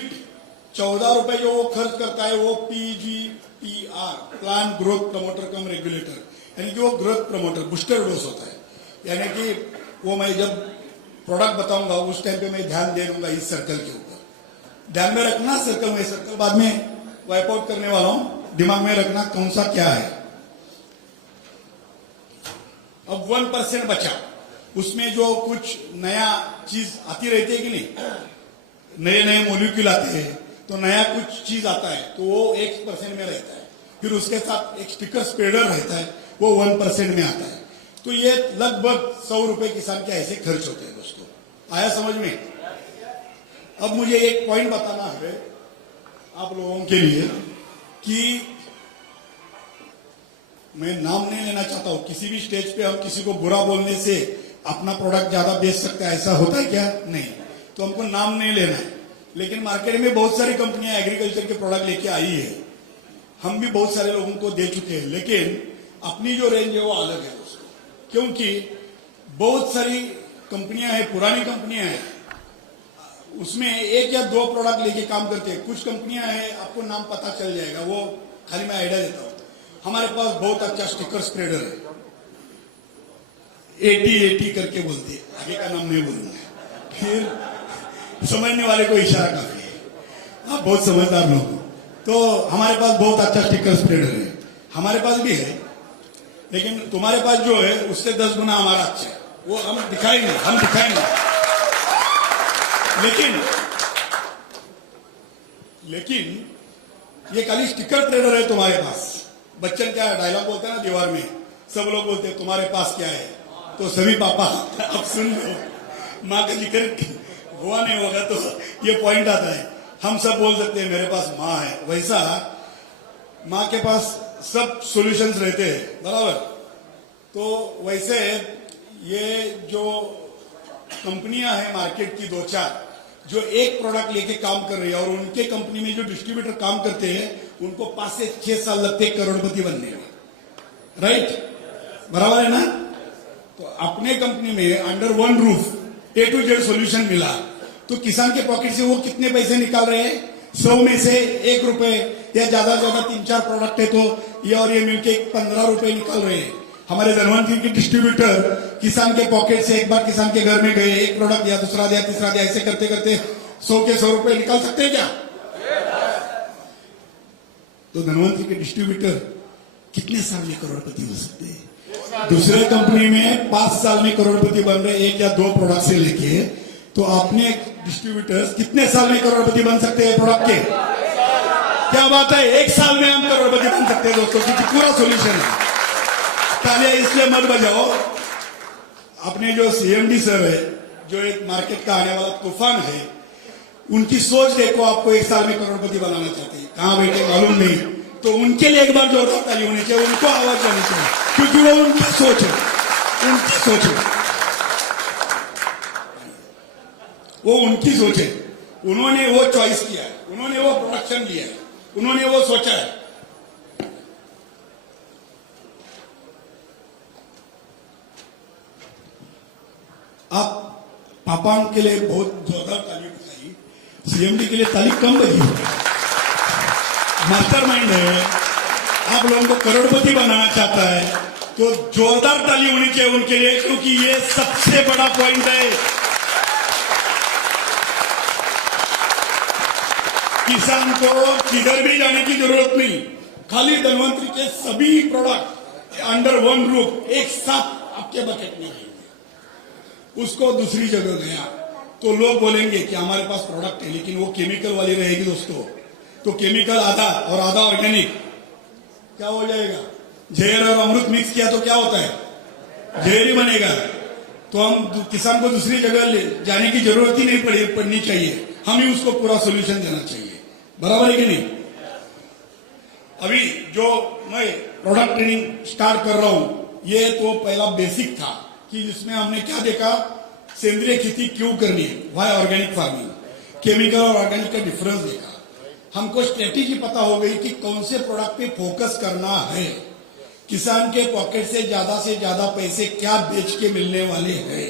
14 रुपए जो वो खर्च करता है वो PGPR, प्लांट ग्रोथ प्रमोटर कम रेगुलेटर, यानी कि वो ग्रोथ प्रमोटर बूस्टर डोज होता है। यानी कि वो मैं जब प्रोडक्ट बताऊंगा उस टाइम पे मैं ध्यान दे दूंगा इस सर्कल के ऊपर। ध्यान में रखना सर्कल में, सर्कल बाद में वाइप आउट करने वाला हूं, दिमाग में रखना कौन सा क्या है। अब 1% बचा, उसमें जो कुछ नया चीज आती रहती है कि नहीं, नए नए मॉलिक्यूल आते हैं, तो नया कुछ चीज आता है तो वो 1% में रहता है। फिर उसके साथ एक स्टिकर स्प्रेडर रहता है, वो 1% में आता है। तो ये लगभग 100 रुपए किसान के ऐसे खर्च होते हैं दोस्तों। आया समझ में? अब मुझे एक पॉइंट बताना है आप लोगों के लिए कि मैं नाम नहीं लेना चाहता हूं, किसी भी स्टेज पे हम किसी को बुरा बोलने से अपना प्रोडक्ट ज्यादा बेच सकते हैं, ऐसा होता है क्या? नहीं। तो हमको नाम नहीं लेना है, लेकिन मार्केट में बहुत सारी कंपनियां एग्रीकल्चर के प्रोडक्ट लेके आई है, हम भी बहुत सारे लोगों को दे चुके हैं, लेकिन अपनी जो रेंज है वो अलग है दोस्तों। क्योंकि बहुत सारी कंपनियां हैं, पुरानी कंपनियां हैं, उसमें 1 या 2 प्रोडक्ट लेके काम करते हैं। कुछ कंपनियां हैं, आपको नाम पता चल जाएगा, वो खाली मैं आइडिया देता हूं। हमारे पास बहुत अच्छा स्टिकर स्प्रेडर है, 80 करके बोलते हैं, आगे का नाम नहीं बोलूंगा, फिर समझने वाले को इशारा काफी है, आप बहुत समझदार लोग हो। तो हमारे पास बहुत अच्छा स्टिकर स्प्रेडर है, हमारे पास भी है, लेकिन तुम्हारे पास जो है उससे 10 गुना हमारा अच्छा है, वो हम दिखाएंगे। लेकिन ये खाली स्टिकर स्प्रेडर है तुम्हारे पास। बच्चन क्या डायलॉग बोलते हैं ना दीवार में, सब लोग बोलते हैं तुम्हारे पास क्या है, तो सभी पापा अब सुन लो, माँ का जिक्र हुआ नहीं होगा तो ये पॉइंट आता है। हम सब बोल सकते हैं मेरे पास माँ है, वैसा माँ के पास सब सॉल्यूशंस रहते हैं, बराबर। तो वैसे ये जो कंपनियां हैं मार्केट की 2-4 जो एक प्रोडक्ट लेके काम कर रही है, और उनके कंपनी में जो डिस्ट्रीब्यूटर काम करते हैं उनको 5 से 6 साल लगते हैं करोड़पति बनने में। राइट, बराबर है ना? तो अपने कंपनी में under one roof A to Z solution मिला, तो किसान के पॉकेट से वो कितने पैसे निकाल रहे हैं? 100 में से 1 रुपए, या ज्यादा से ज्यादा 3-4 प्रोडक्ट है तो ये और ये मिलके 15 रुपए निकाल रहे हैं। हमारे धनवंतरी के डिस्ट्रीब्यूटर किसान के पॉकेट से एक बार किसान के घर में गए, एक प्रोडक्ट दिया, दूसरा दिया, तीसरा दिया, ऐसे करते करते 100 के 100 रुपए निकाल सकते हैं क्या? तो धनवंतरी के डिस्ट्रीब्यूटर कितने साल में करोड़पति हो सकते हैं? दूसरे कंपनी में 5 साल में करोड़पति बन रहे, 1 या 2 प्रोडक्ट से लेके। तो अपने डिस्ट्रीब्यूटर्स कितने साल में करोड़पति बन सकते हैं प्रोडक्ट के? क्या बात है, 1 साल में हम करोड़पति बन सकते हैं दोस्तों, क्योंकि पूरा सोल्यूशन है। तालियां इसलिए मत बजाओ, अपने जो CMD सर है, जो एक मार्केट का आने वाला तूफान है, उनकी सोच देखो, आपको 1 साल में करोड़पति बनाना चाहते हैं, कहां बैठे मालूम नहीं। तो उनके लिए एक बार जोरदार ताली होनी चाहिए, उनको आवाज जानी चाहिए, क्योंकि वो उनकी सोच है, उनकी सोच है, वो उनकी सोच है। उन्होंने वो चॉइस किया है, उन्होंने वो प्रोडक्शन लिया है, उन्होंने वो सोचा है। पापा के लिए बहुत जोरदार ताली बजाई, सीएमडी के लिए ताली कम बजी। मास्टरमाइंड है, आप लोगों को करोड़पति बनाना चाहता है, तो जोरदार ताली होनी चाहिए उनके लिए, क्योंकि ये सबसे बड़ा पॉइंट है। किसान को किधर भी जाने की जरूरत नहीं, खाली धनवंतरी के सभी प्रोडक्ट अंडर वन रूफ एक साथ आपके बकेट में आएंगे। उसको दूसरी जगह गया तो लोग बोलेंगे कि हमारे पास प्रोडक्ट है, लेकिन वो केमिकल वाली रहेगी दोस्तों, तो केमिकल आधा और आधा ऑर्गेनिक, क्या हो जाएगा? जहर और अमृत मिक्स किया तो क्या होता है? जहर ही बनेगा। तो हम किसान को दूसरी जगह जाने की जरूरत ही नहीं पड़नी चाहिए, हम ही उसको पूरा सोल्यूशन देना चाहिए। बराबर है कि नहीं? अभी जो मैं प्रोडक्ट ट्रेनिंग स्टार्ट कर रहा हूं, ये तो पहला बेसिक था कि जिसमें हमने क्या देखा, सेंद्रीय खेती क्यों करनी है, वाई ऑर्गेनिक फार्मिंग, केमिकल और ऑर्गेनिक का डिफरेंस देखा। हमको स्ट्रेटेजी पता हो गई कि कौन से प्रोडक्ट पे फोकस करना है, किसान के पॉकेट से ज्यादा पैसे क्या बेच के मिलने वाले हैं,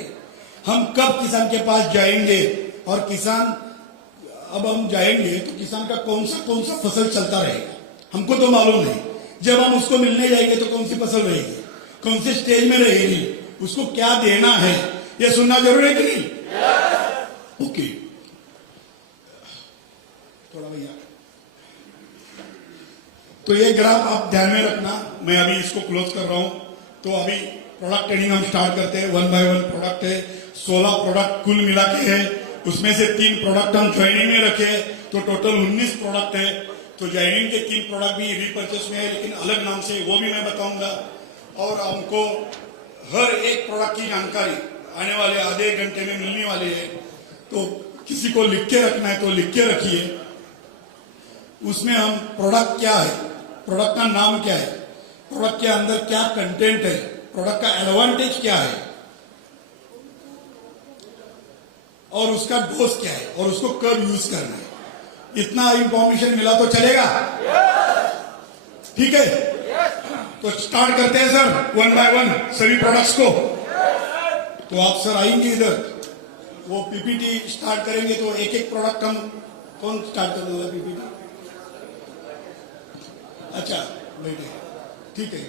हम कब किसान के पास जाएंगे, और किसान अब हम जाएंगे तो किसान का कौन सा फसल चलता रहेगा हमको तो मालूम नहीं। जब हम उसको मिलने जाएंगे तो कौन सी फसल रहेगी, कौन से स्टेज में रहेगी, उसको क्या देना है, ये सुनना जरूरी है कि नहीं? ओके, थोड़ा भैया, तो ये ग्राफ आप ध्यान में रखना। मैं अभी इसको क्लोज कर रहा हूं। तो अभी प्रोडक्ट ट्रेनिंग हम स्टार्ट करते हैं, 1 बाय 1 प्रोडक्ट है, 16 प्रोडक्ट कुल मिला के है, उसमें से 3 प्रोडक्ट हम ज्वाइनिंग में रखे, तो टोटल 19 प्रोडक्ट है। तो ज्वाइनिंग के 3 प्रोडक्ट भी रीपर्चेस में है, लेकिन अलग नाम से, वो भी मैं बताऊंगा। और हमको हर एक प्रोडक्ट की जानकारी आने वाले आधे घंटे में मिलने वाली है, तो किसी को लिख के रखना है तो लिख के रखिए। उसमें हम प्रोडक्ट क्या है, प्रोडक्ट का नाम क्या है, प्रोडक्ट के अंदर क्या कंटेंट है, प्रोडक्ट का एडवांटेज क्या है, और उसका डोज क्या है, और उसको कब यूज करना है। इतना इंफॉर्मेशन मिला तो चलेगा? ठीक है, तो स्टार्ट करते हैं सर 1 बाय 1 सभी प्रोडक्ट्स को। तो आप सर आएंगे इधर, वो पीपीटी स्टार्ट करेंगे, तो एक एक प्रोडक्ट हम, कौन स्टार्ट करने वाला पीपीटी? अच्छा बैठे, ठीक है।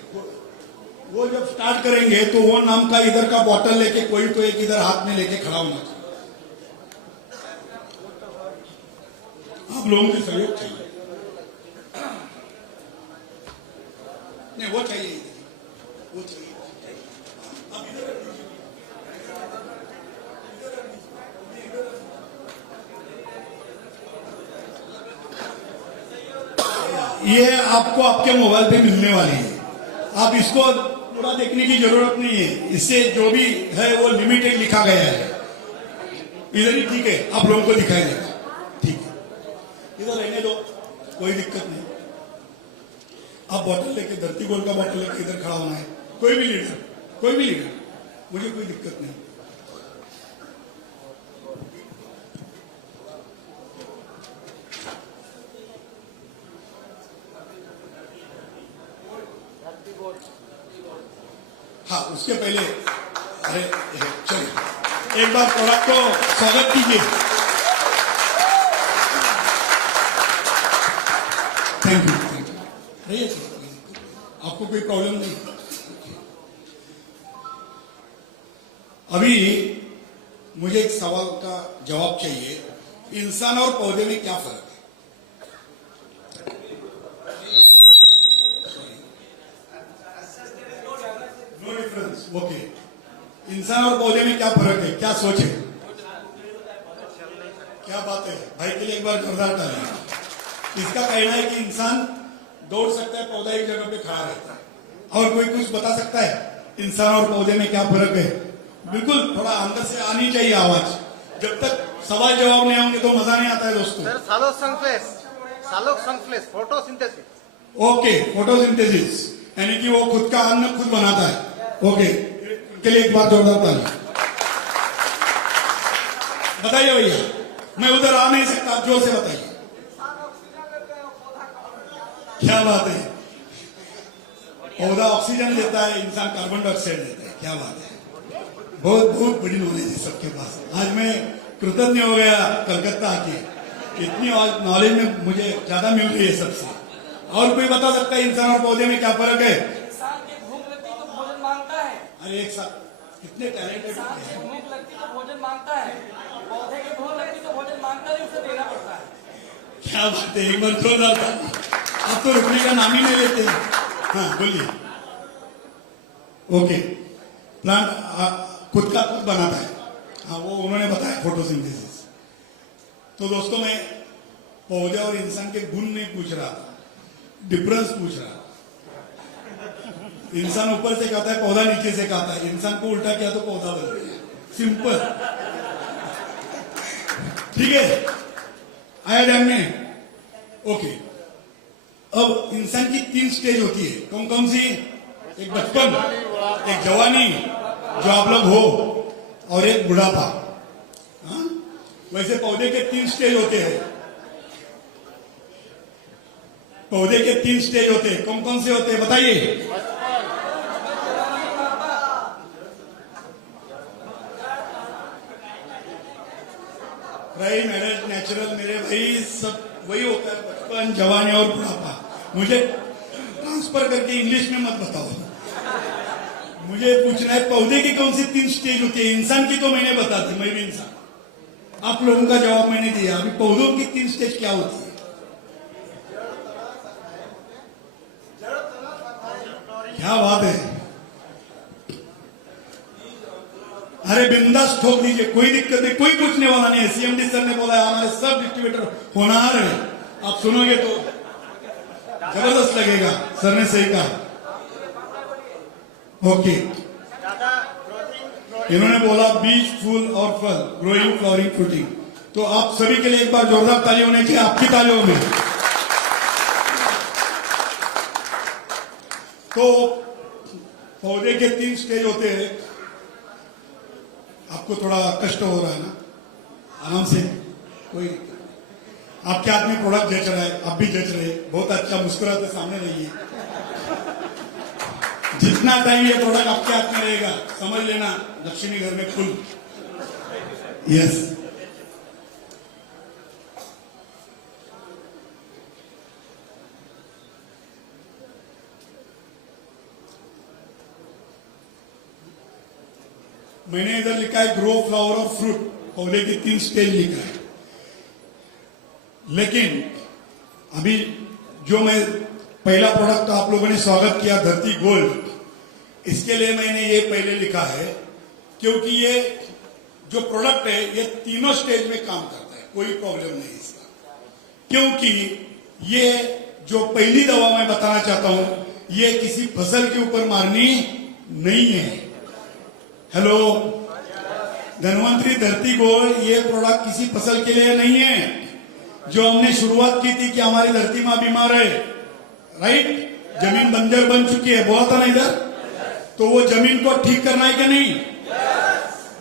वो जब स्टार्ट करेंगे तो वो नाम का इधर का बॉटल लेके कोई तो एक इधर हाथ में लेके खड़ा होना चाहिए। आप लोगों के सहयोग चाहिए, नहीं वो चाहिए, वो चाहिए। ये आपको आपके मोबाइल पे मिलने वाली है, आप इसको पूरा देखने की जरूरत नहीं है, इससे जो भी है वो लिमिटेड लिखा गया है इधर ही, ठीक है, आप लोगों को दिखाई देगा, ठीक है, इधर रहने दो, कोई दिक्कत नहीं। आप बॉटल लेके, धरती गोल का बॉटल लेके इधर खड़ा होना है, कोई भी लीडर, मुझे कोई दिक्कत नहीं। हाँ, उसके पहले अरे चलिए एक बार प्रोडक्ट को स्वागत कीजिए। Thank you. आपको कोई प्रॉब्लम नहीं? अभी मुझे एक सवाल का जवाब चाहिए, इंसान और पौधे में क्या फर्क है? ओके, इंसान और पौधे में क्या फर्क है, क्या सोच है? क्या बात है भाई, के लिए एक बार जोरदार ताली। इसका कहना है कि इंसान दौड़ सकता है, पौधा एक जगह पे खड़ा रहता है। और कोई कुछ बता सकता है इंसान और पौधे में क्या फर्क है? बिल्कुल, थोड़ा अंदर से आनी चाहिए आवाज। जब तक सवाल जवाब नहीं होंगे तो मजा नहीं आता है दोस्तों। सर, सालोक फोटोसिंथेसिस। ओके, फोटोसिंथेसिस यानी कि वो खुद का अन्न खुद बनाता है। ओके, के लिए एक बार जोरदार ताली। बताइए भैया, मैं उधर आ नहीं सकता, आप जोर से बताइए। क्या बात है, पौधा ऑक्सीजन लेता है, इंसान कार्बन डाइऑक्साइड लेता है, क्या बात है, बहुत बहुत बड़ी नॉलेज है सबके पास। आज मैं कृतज्ञ हो गया कलकत्ता आके, इतनी नॉलेज में मुझे ज्यादा मिल रही है सबसे। और कोई बता सकता है इंसान और पौधे में क्या फर्क है? इंसान की भूख लगती तो भोजन मांगता है। अरे एक साथ कितने टैलेंटेड इंसान की भूख लगती तो भोजन मांगता है, पौधे की भूख लगती तो भोजन मांगता है, उसे देना पड़ता है। क्या बात है, एक बार जोरदार ताली। अब तो रुकने का नाम ही नहीं लेते। हाँ बोलिए। ओके, प्लांट खुद का खुद बनाता है। हाँ वो उन्होंने बताया फोटोसिंथेसिस। तो दोस्तों मैं पौधे और इंसान के गुण नहीं पूछ रहा था, डिफरेंस पूछ रहा था। इंसान ऊपर से खाता है, पौधा नीचे से खाता है। इंसान को उल्टा किया तो पौधा बन गया, सिंपल। ठीक है, आया ध्यान में? ओके, अब इंसान की 3 स्टेज होती है। कौन कौन सी? एक बचपन, एक जवानी जो आप लोग हो, और एक बुढ़ापा। हाँ? वैसे पौधे के 3 स्टेज होते हैं। पौधे के 3 स्टेज होते हैं। कौन कौन से होते हैं बताइए? भाई मैरिज नेचुरल, मेरे भाई सब वही होता है, बचपन, जवानी और बुढ़ापा। मुझे ट्रांसफर करके इंग्लिश में मत बताओ। मुझे पूछना है पौधे की कौन सी 3 स्टेज होती है। इंसान की तो मैंने बता दी, मैं भी इंसान। आप लोगों का जवाब मैंने दिया। अभी पौधों की 3 स्टेज क्या होती है? क्या बात है, अरे बिंदास ठोक दीजिए, कोई दिक्कत नहीं, कोई पूछने वाला नहीं है। सीएमडी सर ने बोला है हमारे सब डिस्ट्रीब्यूटर होनहार है, आप सुनोगे तो जबरदस्त लगेगा। सर ने सही कहा। ओके, इन्होंने बोला बीज, फूल और फल, ग्रोइंग, फ्लावरिंग, फ्रूटिंग। तो आप सभी के लिए एक बार जोरदार ताली होने चाहिए, आपकी तालियों में। तो पौधे के 3 स्टेज होते हैं। आपको थोड़ा कष्ट हो रहा है ना? आराम से, कोई दिक्कत नहीं। आपके हाथ में प्रोडक्ट जच रहा है, आप भी जच रहे, बहुत अच्छा, मुस्कुराते सामने रहिए। जितना टाइम ये प्रोडक्ट आपके हाथ में रहेगा, समझ लेना लक्ष्मी घर में फुल। यस, मैंने इधर लिखा है ग्रो, फ्लावर और फ्रूट। पौधे की 3 स्टेज लिखा है। लेकिन अभी जो मैं पहला प्रोडक्ट आप लोगों ने स्वागत किया, धरती गोल्ड, इसके लिए मैंने ये पहले लिखा है क्योंकि ये जो प्रोडक्ट है ये तीनों स्टेज में काम करता है, कोई प्रॉब्लम नहीं इसका। क्योंकि ये जो पहली दवा मैं बताना चाहता हूं, ये किसी फसल के ऊपर मारनी नहीं है। हेलो, धनवंतरी धरती गोल्ड ये प्रोडक्ट किसी फसल के लिए नहीं है। जो हमने शुरुआत की थी कि हमारी धरती मां बीमार है, राइट, जमीन बंजर बन चुकी है, बोला था ना इधर, तो वो जमीन को ठीक करना है कि नहीं?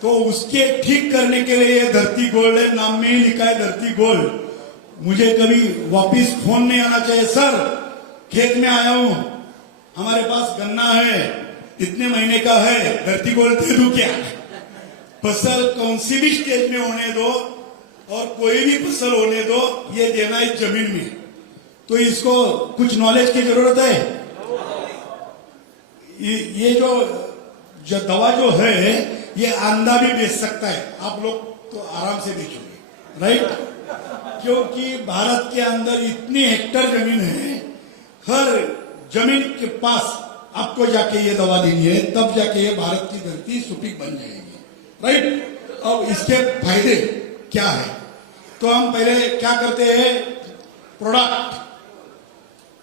तो उसके ठीक करने के लिए धरती गोल्ड है, नाम में ही लिखा है धरती गोल्ड। मुझे कभी वापिस फोन नहीं आना चाहिए, सर खेत में आया हूं, हमारे पास गन्ना है, इतने महीने का है, धरती गोल्ड दे दूं क्या? फसल कौन सी भी स्टेज में होने दो और कोई भी फसल होने दो, ये देना है जमीन में। तो इसको कुछ नॉलेज की जरूरत है। ये जो दवा जो है ये अंधा भी बेच सकता है, आप लोग तो आराम से बेचोगे, राइट? क्योंकि भारत के अंदर इतनी हेक्टर जमीन है, हर जमीन के पास आपको जाके ये दवा देनी है, तब जाके ये भारत की धरती सुपीक बन जाएगी, राइट? अब इसके फायदे क्या है? तो हम पहले क्या करते हैं, प्रोडक्ट,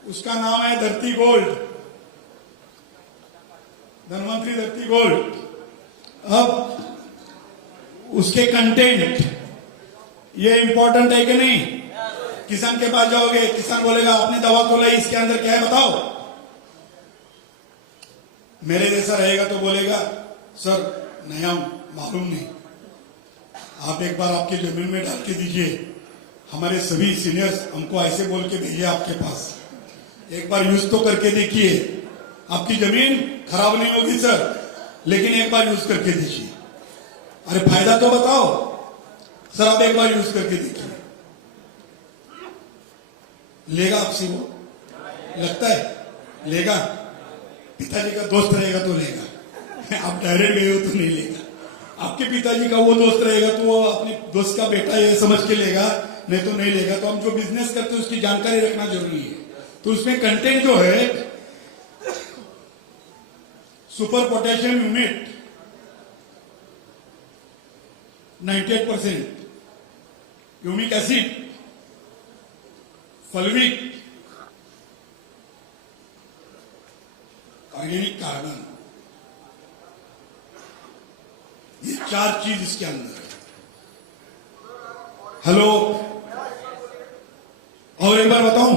उसका नाम है धरती गोल्ड, धनवंतरी धरती गोल्ड। अब उसके कंटेंट ये इंपॉर्टेंट है कि नहीं? किसान के पास जाओगे, किसान बोलेगा आपने दवा तो लाई, इसके अंदर क्या है बताओ। मेरे जैसा रहेगा तो बोलेगा सर नया मालूम नहीं, आप एक बार आपकी जमीन में डाल के दीजिए, हमारे सभी सीनियर्स हमको ऐसे बोल के भेजिए आपके पास, एक बार यूज तो करके देखिए, आपकी जमीन खराब नहीं होगी सर, लेकिन एक बार यूज करके दीजिए। अरे फायदा तो बताओ सर, आप एक बार यूज करके देखिए, लेगा आपसे वो? लगता है लेगा? पिताजी का दोस्त रहेगा तो लेगा, आप डायरेक्ट गए हो तो नहीं लेगा। आपके पिताजी का वो दोस्त रहेगा तो वो अपने दोस्त का बेटा ये समझ के लेगा, नहीं तो नहीं लेगा। तो हम जो बिजनेस करते हैं उसकी जानकारी रखना जरूरी है। तो उसमें कंटेंट जो है, super potassium unit 98%, humic acid, fulvic, organic carbon, ये 4 चीज इसके अंदर है। हेलो, और एक बार बताऊं,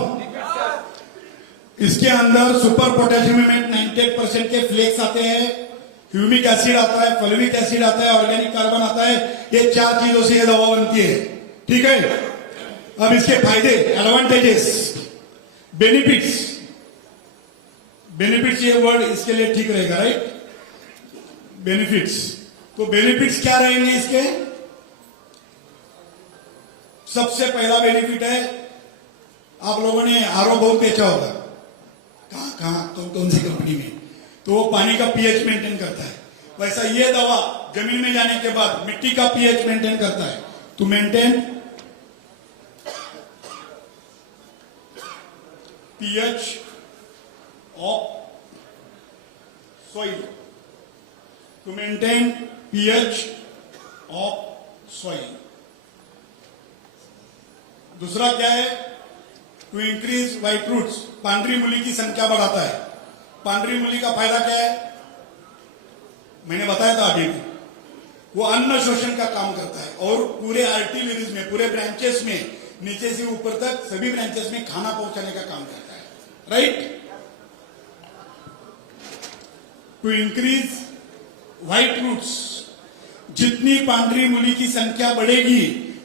इसके अंदर सुपर पोटेशियम में 98% के फ्लेक्स आते हैं, ह्यूमिक एसिड आता है, फल्विक एसिड आता है, ऑर्गेनिक कार्बन आता है। ये 4 चीजों से ये दवा बनती है, ठीक है। अब इसके फायदे, एडवांटेजेस, बेनिफिट्स, बेनिफिट्स ये वर्ड इसके लिए ठीक रहेगा, राइट? बेनिफिट्स, तो बेनिफिट्स क्या रहेंगे इसके? सबसे पहला बेनिफिट है, आप लोगों ने आरओ बहुत बेचा होगा, कहां कौन सी कंपनी में, तो वो पानी का पीएच मेंटेन करता है। वैसा ये दवा जमीन में जाने के बाद मिट्टी का पीएच मेंटेन करता है, to maintain pH of soil, to maintain pH of soil। दूसरा क्या है? टू इंक्रीज व्हाइट रूट्स, पांडरी मूली की संख्या बढ़ाता है। पांडरी मूली का फायदा क्या है? मैंने बताया था अभी भी, वो अन्न शोषण का काम करता है और पूरे आर्टिलरीज में, पूरे ब्रांचेस में, नीचे से ऊपर तक सभी ब्रांचेस में खाना पहुंचाने का काम करता है, right? To increase white roots, जितनी पांडरी मूली की संख्या बढ़ेगी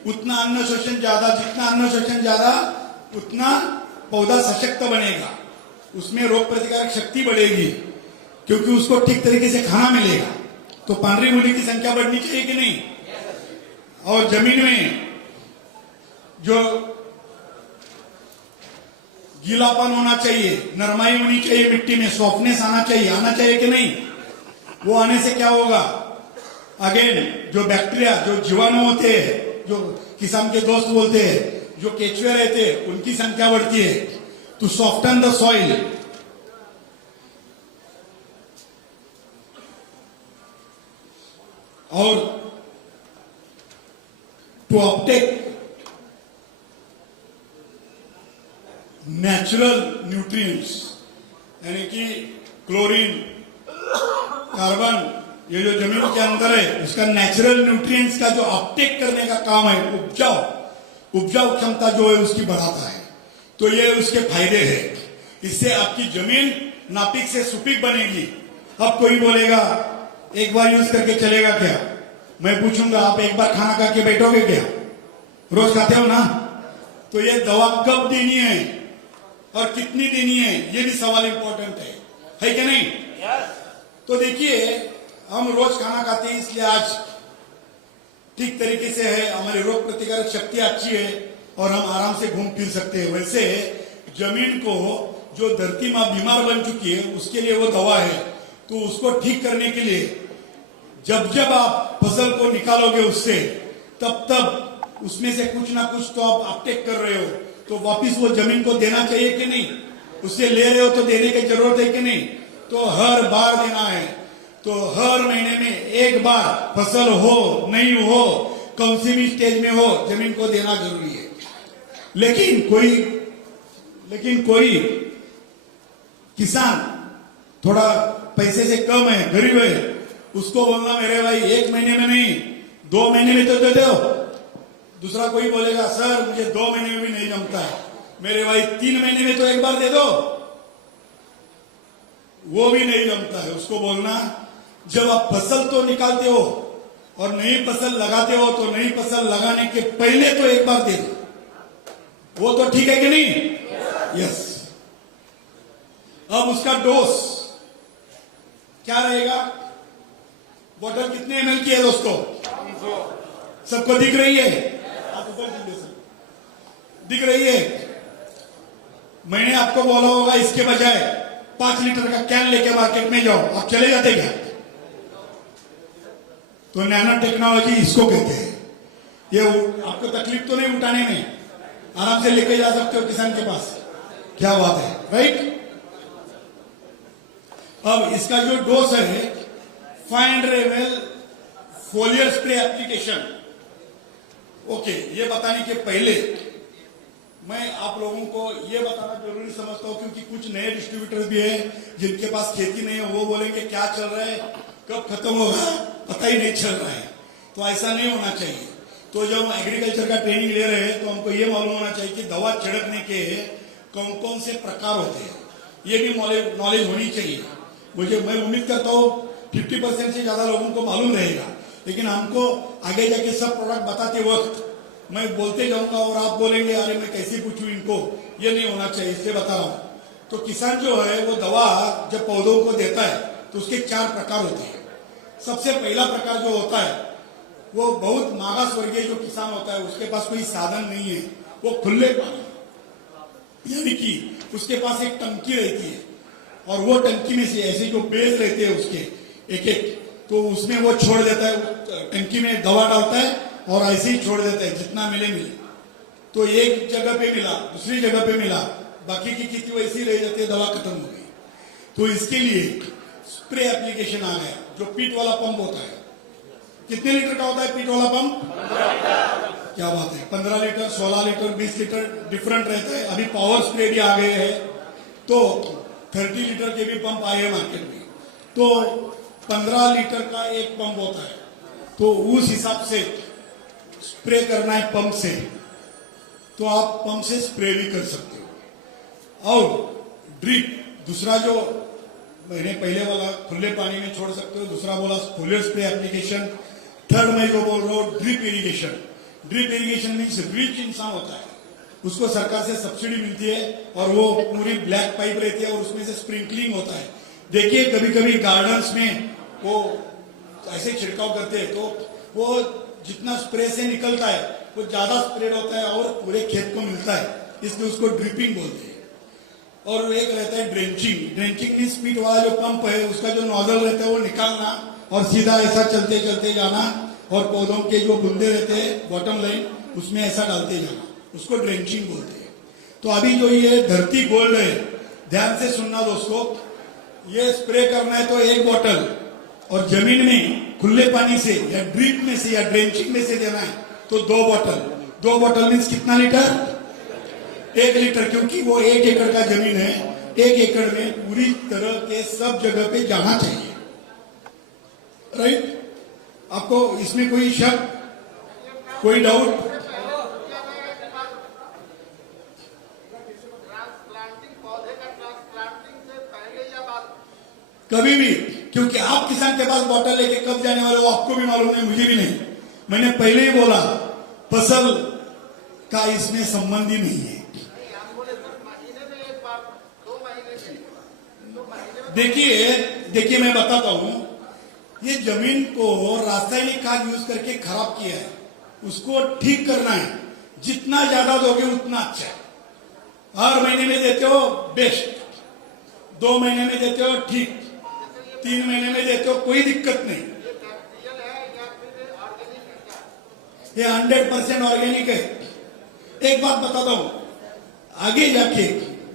उतना अन्न शोषण ज्यादा, जितना अन्न शोषण ज्यादा उतना पौधा सशक्त बनेगा, उसमें रोग प्रतिकारक शक्ति बढ़ेगी, क्योंकि उसको ठीक तरीके से खाना मिलेगा। तो पांडरी मूली की संख्या बढ़नी चाहिए कि नहीं? और जमीन में जो गीलापन होना चाहिए, नरमाई होनी चाहिए, मिट्टी में सॉफ्टनेस आना चाहिए कि नहीं? वो आने से क्या होगा? अगेन जो बैक्टीरिया, जो जीवाणु होते हैं, जो किसान के दोस्त बोलते हैं, जो केचुए रहते हैं, उनकी संख्या बढ़ती है। टू सॉफ्टन द सॉइल, और टू अपटेक नेचुरल न्यूट्रिएंट्स, यानी कि क्लोरीन, कार्बन, ये जो जमीन के अंदर है उसका नेचुरल न्यूट्रिएंट्स का जो अपटेक करने का काम है, उपजाऊ क्षमता जो है उसकी बढ़ाता है। तो ये उसके फायदे हैं। इससे आपकी जमीन नापिक से सुपीक बनेगी। अब कोई बोलेगा एक बार यूज करके चलेगा क्या? मैं पूछूंगा, आप एक बार खाना खा के बैठोगे क्या? रोज खाते हो ना? तो ये दवा कब देनी है और कितनी देनी है, ये भी सवाल इंपॉर्टेंट है कि नहीं? तो देखिए, हम रोज खाना खाते हैं, इसलिए आज ठीक तरीके से है, हमारी रोग प्रतिकारक शक्ति अच्छी है और हम आराम से घूम फिर सकते हैं। वैसे जमीन को, जो धरती मां बीमार बन चुकी है, उसके लिए वो दवा है। तो उसको ठीक करने के लिए जब जब आप फसल को निकालोगे उससे, तब तब उसमें से कुछ ना कुछ तो आप अपटेक कर रहे हो, तो वापिस वो जमीन को देना चाहिए कि नहीं? उससे ले रहे हो तो देने की जरूरत है कि नहीं? तो हर बार देना है। तो हर महीने में एक बार, फसल हो नहीं हो, कौन सी भी स्टेज में हो, जमीन को देना जरूरी है। लेकिन कोई किसान थोड़ा पैसे से कम है, गरीब है, उसको बोलना मेरे भाई 1 महीने में नहीं 2 महीने में तो दे दो। दूसरा कोई बोलेगा सर मुझे 2 महीने में भी नहीं जमता है, मेरे भाई 3 महीने में तो एक बार दे दो। वो भी नहीं जमता है। उसको बोलना जब आप फसल तो निकालते हो और नई फसल लगाते हो तो नई फसल लगाने के पहले तो एक बार दे दो, वो तो ठीक है कि नहीं? यस। अब उसका डोज क्या रहेगा? बोतल कितने ml की है दोस्तों? सबको दिख रही है? आप ऊपर कीजिए सर, दिख रही है? मैंने आपको बोला होगा इसके बजाय 5 लीटर का कैन लेके मार्केट में जाओ, आप चले जाते क्या? तो नैनो टेक्नोलॉजी इसको कहते हैं। ये आपको तकलीफ तो नहीं उठाने में, आराम से लेके जा सकते हो किसान के पास। क्या बात है, राइट? अब इसका जो डोज है 500 ml foliar spray application. Okay, ये बताने के पहले मैं आप लोगों को ये बताना जरूरी समझता हूं, क्योंकि कुछ नए डिस्ट्रीब्यूटर्स भी हैं जिनके पास खेती नहीं है। वो बोलेंगे क्या चल रहा है, कब खत्म होगा, पता ही नहीं चल रहा है। तो ऐसा नहीं होना चाहिए। तो जब हम एग्रीकल्चर का ट्रेनिंग ले रहे हैं तो हमको ये मालूम होना चाहिए कि दवा छिड़कने के कौन कौन से प्रकार होते हैं, ये भी नॉलेज होनी चाहिए। मैं उम्मीद करता हूँ 50% से ज्यादा लोगों को मालूम रहेगा, लेकिन हमको आगे जाके सब प्रोडक्ट बताते वक्त मैं बोलते जाऊंगा और आप बोलेंगे अरे मैं कैसे पूछूं इनको, ये नहीं होना चाहिए, इसलिए बता रहा हूं। तो किसान जो है वो दवा जब पौधों को देता है तो उसके 4 प्रकार होते हैं। सबसे पहला प्रकार जो होता है वो बहुत मागास वर्गीय जो किसान होता है, उसके पास कोई साधन नहीं है, वो खुले पानी, यानी कि उसके पास एक टंकी रहती है और वो टंकी में से ऐसे जो बेल रहते हैं उसके एक एक, तो उसमें वो छोड़ देता है, टंकी में दवा डालता है और ऐसे ही छोड़ देता है, जितना मिले। तो एक जगह पे मिला, दूसरी जगह पे मिला, बाकी की खेती वैसी रह जाती है, दवा खत्म हो गई। तो इसके लिए स्प्रे एप्लीकेशन आ गया जो पीट वाला पंप होता है। कितने लीटर का होता है पीट वाला पंप? क्या बात है, 15 लीटर, 16 लीटर, 20 लीटर डिफरेंट रहता है। अभी पावर स्प्रे भी आ गए हैं, तो 30 लीटर के भी पंप आए हैं मार्केट में। तो 15 लीटर का एक पंप होता है, तो उस हिसाब से स्प्रे करना है पंप से, तो आप पंप से स्प्रे भी कर सकते हो। और ड्रिप, दूसरा जो मैंने पहले वाला खुले पानी में छोड़ सकते हो, दूसरा बोला फोलियर स्प्रे एप्लीकेशन, थर्ड मैं जो बोल रहा हूँ drip irrigation. Drip irrigation means rich इंसान होता है, उसको सरकार से सब्सिडी मिलती है और वो पूरी ब्लैक पाइप रहती है और उसमें से स्प्रिंकलिंग होता है। देखिए कभी कभी गार्डन्स में वो ऐसे छिड़काव करते हैं, तो वो जितना स्प्रे से निकलता है वो ज्यादा स्प्रेड होता है और पूरे खेत को मिलता है, इसलिए उसको ड्रिपिंग बोलते हैं। और एक रहता है ड्रेंचिंग। ड्रेंचिंग मीन स्पीड वाला जो पंप है उसका जो नोजल रहता है वो निकालना और सीधा ऐसा चलते चलते जाना और पौधों के जो बूंदे रहते हैं बॉटम लाइन उसमें ऐसा डालते जाना, उसको ड्रेंचिंग बोलते हैं। तो अभी जो ये धरती गोल्ड है, ध्यान से सुनना दोस्तों, ये स्प्रे करना है तो 1 बॉटल, और जमीन में खुले पानी से या ड्रिप में से या ड्रेंचिंग में से देना है तो 2 बॉटल। 2 बॉटल मीन्स कितना लीटर? 1 लीटर, क्योंकि वो 1 एकड़ का जमीन है, 1 एकड़ में पूरी तरह के सब जगह पे जाना चाहिए, राइट? आपको इसमें कोई शक, कोई डाउट? कभी भी, क्योंकि आप किसान के पास बॉटल लेके कब जाने वाले हो आपको भी मालूम नहीं, मुझे भी नहीं। मैंने पहले ही बोला फसल का इसमें संबंध ही नहीं है। देखिए मैं बताता हूं, ये जमीन को रासायनिक खाद यूज करके खराब किया है, उसको ठीक करना है। जितना ज्यादा दोगे उतना अच्छा है। हर महीने में देते हो बेस्ट, 2 महीने में देते हो ठीक, 3 महीने में देते हो कोई दिक्कत नहीं। ये 100% ऑर्गेनिक है। एक बात बताता हूं, आगे जाके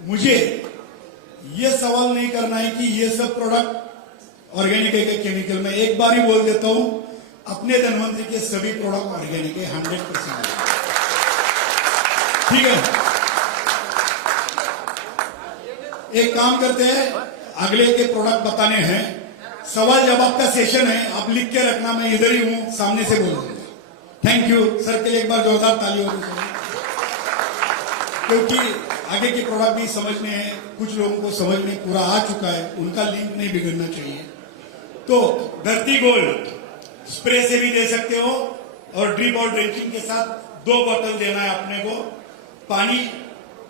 मुझे ये सवाल नहीं करना है कि ये सब प्रोडक्ट ऑर्गेनिक है कि केमिकल। में एक बार ही बोल देता हूं, अपने धनवंतरी के सभी प्रोडक्ट ऑर्गेनिक है, 100%। ठीक है, एक काम करते हैं, अगले के प्रोडक्ट बताने हैं, सवाल जवाब का सेशन है, आप लिख के रखना, मैं इधर ही हूं, सामने से बोल दूंगा। थैंक यू सर के लिए एक बार जोरदार ताली होनी चाहिए, क्योंकि आगे के प्रोडक्ट भी समझ में है, कुछ लोगों को समझ में पूरा आ चुका है, उनका लिंक नहीं बिगड़ना चाहिए। तो धरती गोल्ड स्प्रे से भी दे सकते हो और ड्रिप और ड्रेंचिंग के साथ 2 बॉटल देना है अपने को। पानी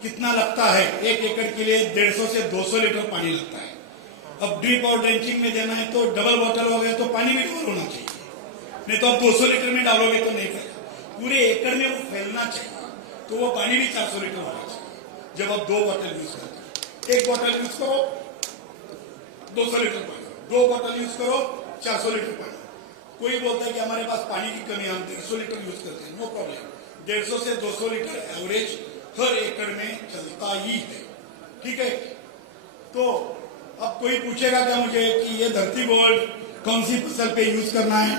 कितना लगता है 1 एकड़ के लिए? 150 से 200 लीटर पानी लगता है। अब ड्रिप और ड्रेंचिंग में देना है तो डबल बॉटल हो गया, तो पानी भी डबल होना चाहिए। नहीं तो आप 200 लीटर में डालोगे तो नहीं फैलेगा, पूरे एकड़ में वो फैलना चाहिए। तो वो पानी भी 400 लीटर होना चाहिए जब आप 2 बॉटल यूज करते हो। 1 बॉटल यूज करो 200 लीटर पानी, 2 बॉटल यूज करो 400 लीटर पानी। कोई बोलता है कि हमारे पास पानी की कमी है, हम 150 लीटर यूज करते हैं, नो प्रॉब्लम। 150 से 200 लीटर एवरेज हर एकड़ में चलता ही है, ठीक है। तो अब कोई पूछेगा क्या मुझे कि ये धरती गोल्ड कौन सी फसल पे यूज करना है?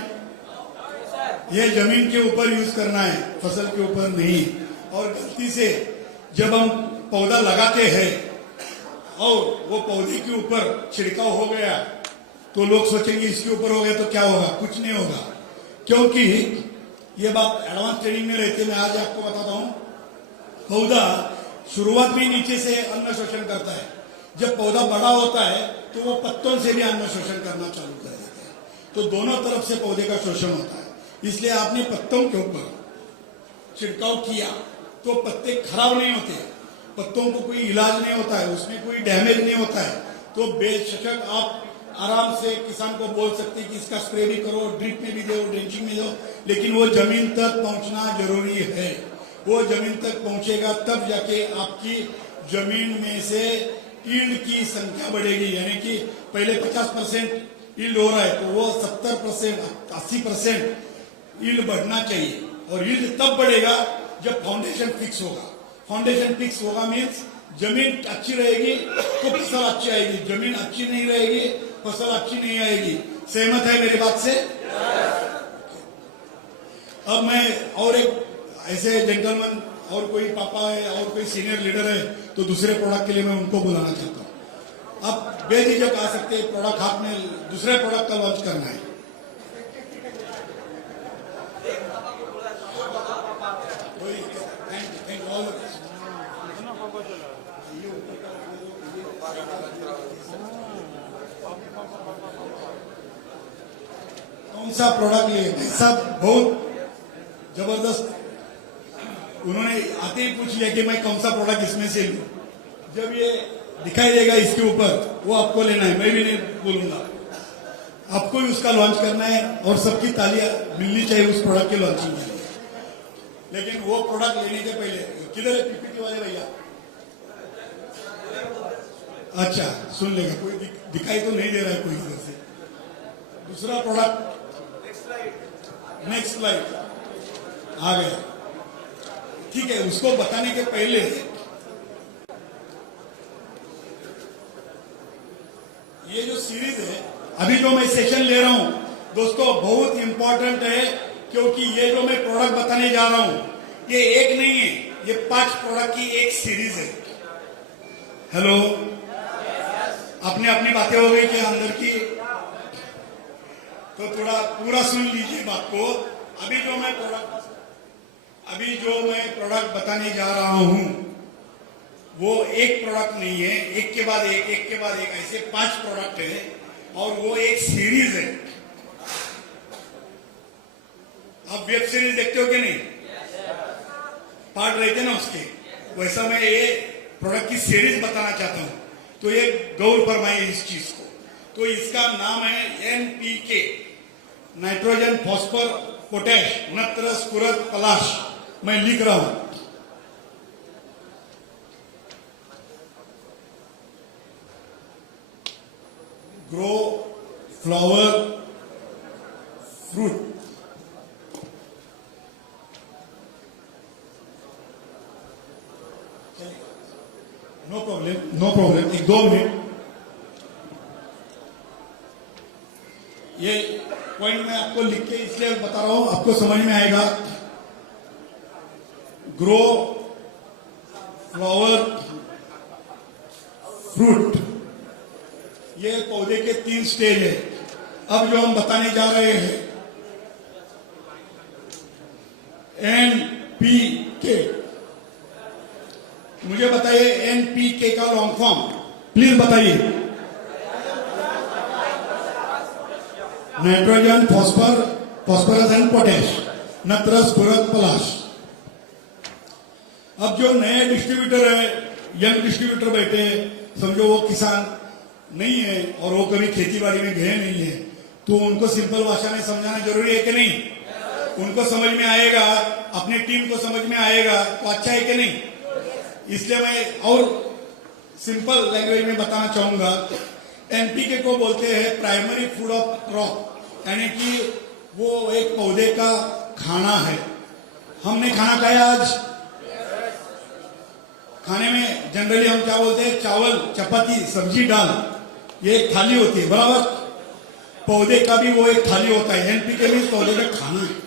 ये जमीन के ऊपर यूज करना है, फसल के ऊपर नहीं। और गलती से जब हम पौधा लगाते हैं और वो पौधे के ऊपर छिड़काव हो गया तो लोग सोचेंगे इसके ऊपर हो गया तो क्या होगा, कुछ नहीं होगा। क्योंकि ये बात एडवांस ट्रेनिंग में रहती है, मैं आज आपको बताता हूं। पौधा शुरुआत में नीचे से अन्न शोषण करता है, जब पौधा बड़ा होता है तो वो पत्तों से भी अन्न शोषण करना चालू कर देता है। तो दोनों तरफ से पौधे का शोषण होता है। इसलिए आपने पत्तों के ऊपर छिड़काव किया तो पत्ते खराब नहीं होते, पत्तों को कोई इलाज नहीं होता है, उसमें कोई डैमेज नहीं होता है। तो बेशक आप आराम से किसान को बोल सकते हैं कि इसका स्प्रे भी करो, ड्रिप में भी दो, ड्रेंचिंग में दो, लेकिन वो जमीन तक पहुंचना जरूरी है। वो जमीन तक पहुंचेगा तब जाके आपकी जमीन में से ईल्ड की संख्या बढ़ेगी। यानी कि पहले 50% ईल्ड हो रहा है तो वो 70%, 80% ईल्ड बढ़ना चाहिए। और ईल्ड तब बढ़ेगा जब फाउंडेशन फिक्स होगा। फाउंडेशन फिक्स होगा मीन्स जमीन अच्छी रहेगी तो फसल अच्छी आएगी, जमीन अच्छी नहीं रहेगी फसल अच्छी नहीं आएगी। सहमत है मेरी बात से? अब मैं और एक ऐसे जेंटलमैन और कोई पापा है और कोई सीनियर लीडर है तो दूसरे प्रोडक्ट के लिए मैं उनको बुलाना चाहता हूं। अब बेझिझक आ सकते हैं, प्रोडक्ट हाथ में दूसरे प्रोडक्ट का लॉन्च करना है। Thank you all the best. कौन सा प्रोडक्ट लिए भाई साहब? बहुत जबरदस्त। उन्होंने आते ही पूछ लिया कि मैं कौन सा प्रोडक्ट इसमें से लूं। जब ये दिखाई देगा इसके ऊपर वो आपको लेना है, मैं भी नहीं बोलूंगा, आपको ही उसका लॉन्च करना है और सबकी तालियां मिलनी चाहिए उस प्रोडक्ट के लॉन्चिंग के लिए। लेकिन वो प्रोडक्ट लेने के पहले किधर है पीपीटी वाले भैया? अच्छा सुन लेगा, कोई दिखाई तो नहीं दे रहा है कोई इधर से। दूसरा प्रोडक्ट नेक्स्ट स्लाइड आ गया, ठीक है। उसको बताने के पहले ये जो सीरीज है अभी जो मैं सेशन ले रहा हूं दोस्तों बहुत इंपॉर्टेंट है, क्योंकि ये जो मैं प्रोडक्ट बताने जा रहा हूं ये एक नहीं है, ये 5 प्रोडक्ट की एक सीरीज है। हेलो, अपनी अपनी बातें हो गई क्या अंदर की? तो थोड़ा पूरा सुन लीजिए बात को। अभी जो मैं प्रोडक्ट बताने जा रहा हूं वो एक प्रोडक्ट नहीं है, एक के बाद एक, एक के बाद एक, ऐसे 5 प्रोडक्ट है और वो एक सीरीज है। आप वेब सीरीज देखते हो कि नहीं? पार्ट रहते ना उसके, वैसा मैं ये प्रोडक्ट की सीरीज बताना चाहता हूं। तो ये गौर फरमाइए इस चीज को। तो इसका नाम है एनपीके, नाइट्रोजन फॉस्फर पोटैश नत्र स्फुरद पलाश। मैं लिख रहा हूं, grow flower fruit. No problem, एक 2 मिनट। ये पॉइंट मैं आपको लिख के इसलिए बता रहा हूं, आपको समझ में आएगा। ग्रो फ्लावर फ्रूट, ये पौधे के 3 स्टेज है। अब जो हम बताने जा रहे हैं एनपीके, मुझे बताइए एनपीके का लॉन्ग फॉर्म प्लीज बताइए। नाइट्रोजन फॉस्फरस एंड पोटैश नत्र स्फुरद पलाश। अब जो नए डिस्ट्रीब्यूटर है, यंग डिस्ट्रीब्यूटर बैठे हैं, समझो वो किसान नहीं है और वो कभी खेती बाड़ी में गए नहीं है, तो उनको सिंपल भाषा में समझाना जरूरी है कि नहीं? उनको समझ में आएगा, अपनी टीम को समझ में आएगा तो अच्छा है कि नहीं? इसलिए मैं और सिंपल लैंग्वेज में बताना चाहूंगा। एनपीके को बोलते हैं प्राइमरी फूड ऑफ क्रॉप, यानी कि वो एक पौधे का खाना है। हमने खाना खाया आज। खाने में जनरली हम क्या बोलते हैं? चावल, चपाती, सब्जी, दाल, ये एक थाली होती है, बराबर। पौधे का भी वो एक थाली होता है। एनपीके मीन्स पौधे का खाना है।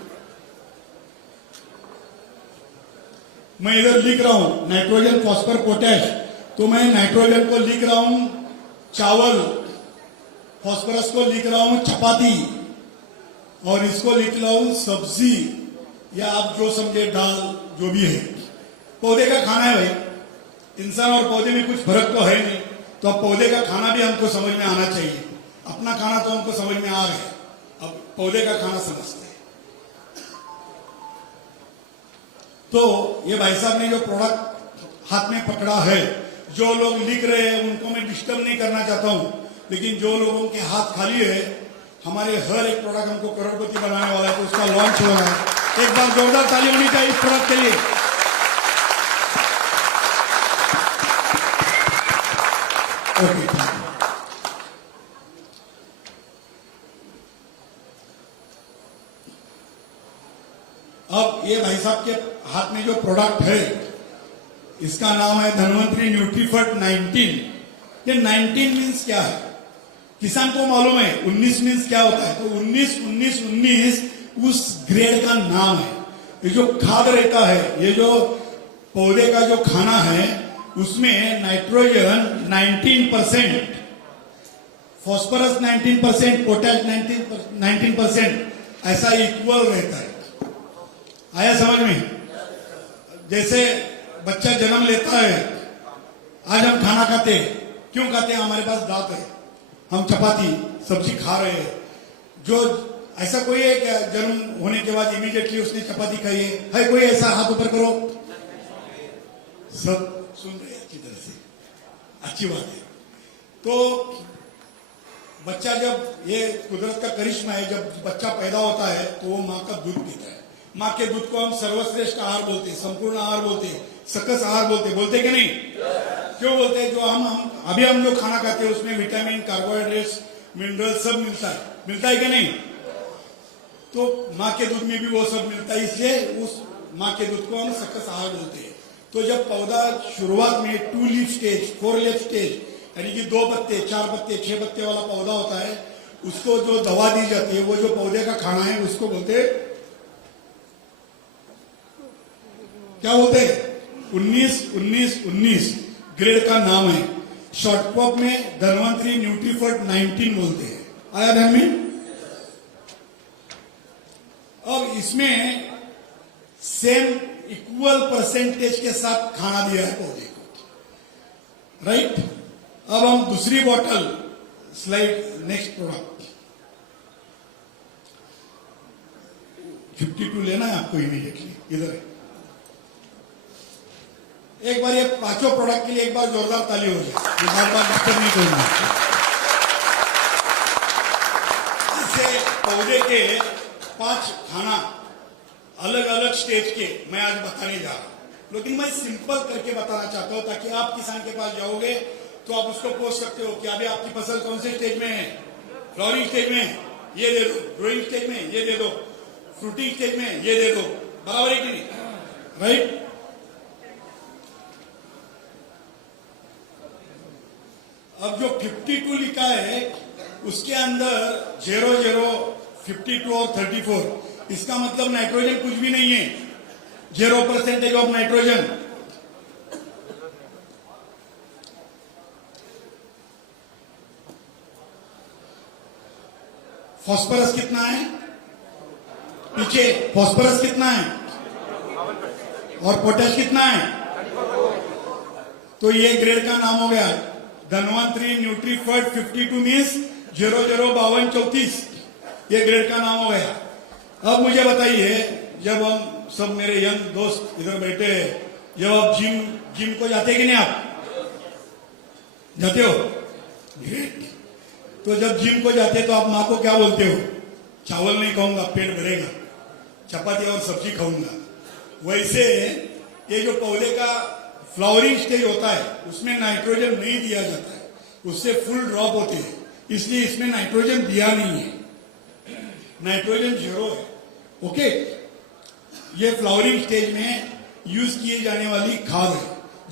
मैं इधर लिख रहा हूं नाइट्रोजन, फॉस्फर, पोटैश, तो मैं नाइट्रोजन को लिख रहा हूं चावल, फॉस्फोरस को लिख रहा हूं चपाती, और इसको लिख रहा हूं सब्जी, या आप जो समझे दाल, जो भी है। पौधे का खाना है भाई। इंसान और पौधे में कुछ फर्क तो है नहीं, तो अब पौधे का खाना भी हमको समझ में आना चाहिए। अपना खाना तो हमको समझ में आ गया, अब पौधे का खाना समझते हैं। तो ये भाई साहब ने जो प्रोडक्ट हाथ में पकड़ा है, जो लोग लिख रहे हैं उनको मैं डिस्टर्ब नहीं करना चाहता हूं, लेकिन जो लोगों के हाथ खाली है, हमारे हर एक प्रोडक्ट हमको करोड़पति बनाने वाला है, तो उसका लॉन्च हो रहा है। एक बार जोरदार ताली होनी चाहिए इस प्रोडक्ट के लिए। ओके, अब ये भाई साहब के हाथ में जो प्रोडक्ट है, इसका नाम है धनवंतरी न्यूट्रीफर्ट 19। ये 19 मीन्स क्या है? किसान को मालूम है 19 मीन्स क्या होता है, तो 19 उस ग्रेड का नाम है। ये जो खाद रहता है, ये जो पौधे का जो खाना है, उसमें नाइट्रोजन 19%, फॉस्फोरस 19%, पोटैश 19%, ऐसा इक्वल रहता है। आया समझ में? जैसे बच्चा जन्म लेता है, आज हम खाना खाते हैं, क्यों खाते हैं? हमारे पास दांत है, हम चपाती, सब्जी खा रहे हैं। जो ऐसा कोई है क्या जन्म होने के बाद इमीडिएटली उसने चपाती खाई है कोई? ऐसा हाथ ऊपर करो। सब सुन रहे हैं अच्छी तरह से, अच्छी बात है। तो बच्चा, जब ये कुदरत का करिश्मा है, जब बच्चा पैदा होता है तो वो माँ का दूध पीता है। माँ के दूध को हम सर्वश्रेष्ठ आहार बोलते हैं, संपूर्ण आहार बोलते हैं, सकस आहार बोलते कि नहीं? क्यों बोलते हैं? जो हम जो खाना खाते हैं उसमें विटामिन, कार्बोहाइड्रेट्स, मिनरल सब मिलता है कि नहीं? तो माँ के दूध में भी वो सब मिलता है, इसलिए उस माँ के दूध को हम सकस आहार बोलते हैं। तो जब पौधा शुरुआत में 2 लीफ स्टेज, 4 लीफ स्टेज, यानी कि 2 पत्ते, 4 पत्ते, 6 पत्ते वाला पौधा होता है, उसको जो दवा दी जाती है, वो जो पौधे का खाना है, उसको बोलते हैं, क्या बोलते हैं? 19 ग्रेड का नाम है। शॉर्ट फॉर्म में धनवंतरी न्यूट्रीफर्ट 19 बोलते हैं। आया ध्यान में? अब इसमें सेम इक्वल परसेंटेज के साथ खाना दिया है पौधे को, राइट? अब हम दूसरी बॉटल, स्लाइड, नेक्स्ट प्रोडक्ट 52 लेना है आपको इमीडिएटली, इधर है। एक बार ये पांचों प्रोडक्ट के लिए एक बार जोरदार ताली हो जाए, बार डिस्टर्ब नहीं करूंगा। इससे पौधे के 5 खाना अलग अलग स्टेज के मैं आज बताने जा रहा हूं, लेकिन मैं सिंपल करके बताना चाहता हूं, ताकि आप किसान के पास जाओगे तो आप उसको पूछ सकते हो कि अभी आपकी फसल कौन से स्टेज में है? फ्लावरिंग स्टेज में है, ये दे दो। ग्रोइंग स्टेज में, ये दे दो। फ्रूटिंग स्टेज में, ये दे दो। बराबर है कि नहीं? राइट? अब जो 52 लिखा है, उसके अंदर 00, 52 और 34, इसका मतलब नाइट्रोजन कुछ भी नहीं है, 0% ऑफ नाइट्रोजन। फॉस्फोरस कितना है? पीछे फॉस्फोरस कितना है? और पोटैश कितना है? तो ये ग्रेड का नाम हो गया धनवंतरी न्यूट्रीफर्ट 52 मीन्स 005234, ये ग्रेड का नाम हो गया। अब मुझे बताइए, जब हम सब मेरे यंग दोस्त इधर बैठे हैं, जब आप जिम को जाते कि नहीं? आप जाते हो? ग्रेट। तो जब जिम को जाते हैं तो आप माँ को क्या बोलते हो? चावल नहीं खाऊंगा, पेट भरेगा, चपाती और सब्जी खाऊंगा। वैसे ये जो पौधे का फ्लावरिंग स्टेज होता है उसमें नाइट्रोजन नहीं दिया जाता है, उससे फुल ड्रॉप होते हैं, इसलिए इसमें नाइट्रोजन दिया नहीं है, नाइट्रोजन 0 है। ओके, ये फ्लावरिंग स्टेज में यूज किए जाने वाली खाद है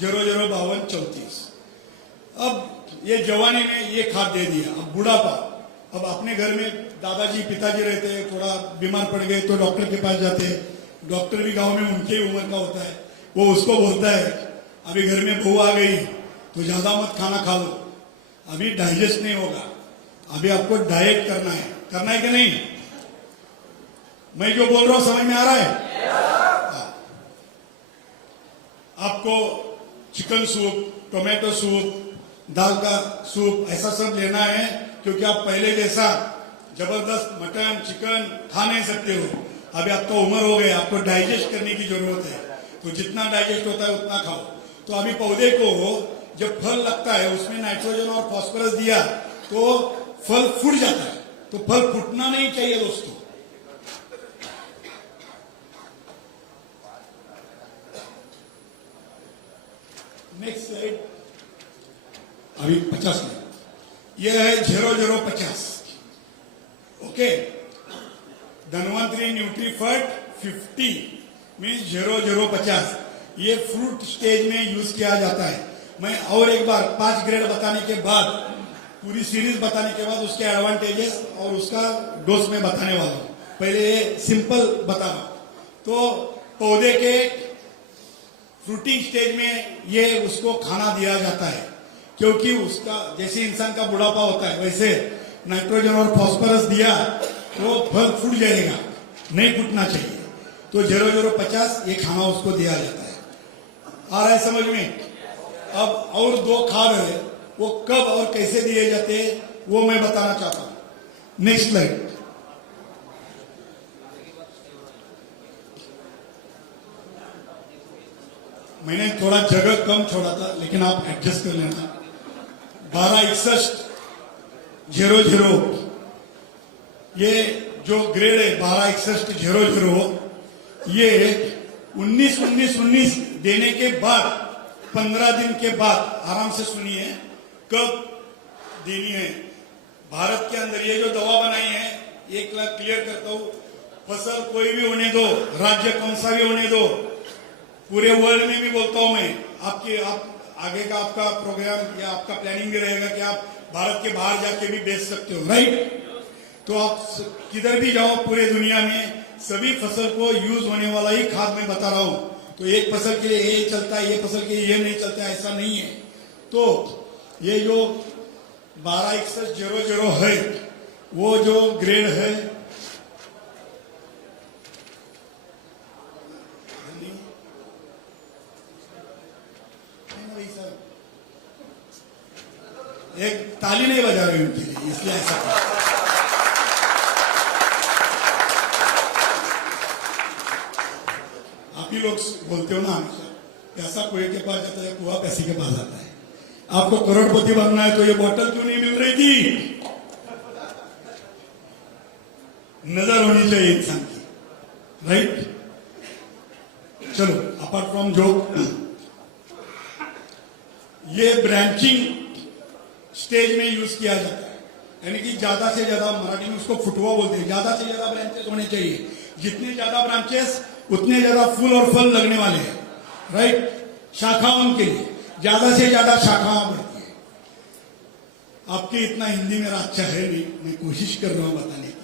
005234। अब ये जवानी में ये खाद दे दिया, अब बुढ़ापा, अब अपने घर में दादाजी पिताजी रहते हैं, थोड़ा बीमार पड़ गए तो डॉक्टर के पास जाते हैं, डॉक्टर भी गांव में उनके ही उम्र का होता है, वो उसको बोलता है अभी घर में बहू आ गई तो ज्यादा मत खाना खा लो, अभी डाइजेस्ट नहीं होगा, अभी आपको डाइट करना है कि नहीं? मैं जो बोल रहा हूं समझ में आ रहा है? हाँ। आपको चिकन सूप, टोमेटो सूप, दाल का सूप ऐसा सब लेना है, क्योंकि आप पहले जैसा जबरदस्त मटन चिकन खा नहीं सकते हो, अभी आपका उम्र हो गया, आपको डाइजेस्ट करने की जरूरत है, तो जितना डाइजेस्ट होता है उतना खाओ। तो अभी पौधे को जब फल लगता है उसमें नाइट्रोजन और फास्फोरस दिया तो फल फूट जाता है, तो फल फूटना नहीं चाहिए दोस्तों। नेक्स्ट स्लाइड, अभी 50 में यह है 0050। ओके, धनवंतरी न्यूट्रीफर्ट 50 मीन्स 0050, ये फ्रूट स्टेज में यूज किया जाता है। मैं और एक बार 5 ग्रेड बताने के बाद, पूरी सीरीज बताने के बाद उसके एडवांटेजेस और उसका डोज में बताने वाला हूं। पहले ये सिंपल बता रहा हूं। तो पौधे के फ्रूटिंग स्टेज में ये उसको खाना दिया जाता है, क्योंकि उसका जैसे इंसान का बुढ़ापा होता है वैसे नाइट्रोजन और फास्फोरस दिया तो फल फूट जाएगा, नहीं फूटना चाहिए, तो 0050 ये खाना उसको दिया जाता है। आ रहा है समझ में? अब और 2 खाद है, वो कब और कैसे दिए जाते हैं वो मैं बताना चाहता हूं। नेक्स्ट स्लाइड, मैंने थोड़ा जगह कम छोड़ा था लेकिन आप एडजस्ट कर लेना। 126100 ये जो ग्रेड है 126100, ये 19 देने के बाद 15 दिन के बाद, आराम से सुनिए कब देनी है। भारत के अंदर ये जो दवा बनाई है, 1 लाख क्लियर करता हूं, फसल कोई भी होने दो, राज्य कौन सा भी होने दो, पूरे वर्ल्ड में भी बोलता हूं मैं, आप आगे का आपका प्रोग्राम या आपका प्लानिंग भी रहेगा कि आप भारत के बाहर जाके भी बेच सकते हो, राइट? तो आप किधर भी जाओ पूरे दुनिया में सभी फसल को यूज होने वाला ही खाद मैं बता रहा हूं। तो एक फसल के लिए ये चलता है, ये फसल के लिए ये नहीं चलता है, ऐसा नहीं है। तो ये जो 126100 है वो जो ग्रेड है, एक ताली नहीं बजा रही उनके लिए, इसलिए ऐसा आप ही लोग बोलते हो ना हमेशा, पैसा कुएं के पास जाता है, कुआ पैसे के पास आता है। आपको करोड़पति बनना है तो ये बोतल क्यों नहीं मिल रही थी? नजर होनी चाहिए इंसान की, राइट? चलो, अपार्ट फ्रॉम जोक, ये ब्रांचिंग स्टेज में यूज किया जाता है, यानी कि ज्यादा से ज्यादा, मराठी में उसको फुटवा बोलते हैं, ज्यादा से ज्यादा ब्रांचेस होने चाहिए। जितने ज्यादा ब्रांचेस उतने ज्यादा फूल और फल लगने वाले हैं, राइट? शाखाओं के लिए ज्यादा से ज्यादा शाखाएं बढ़ती है। आपके इतना हिंदी मेरा अच्छा है नहीं, मैं कोशिश कर रहा हूं बताने की।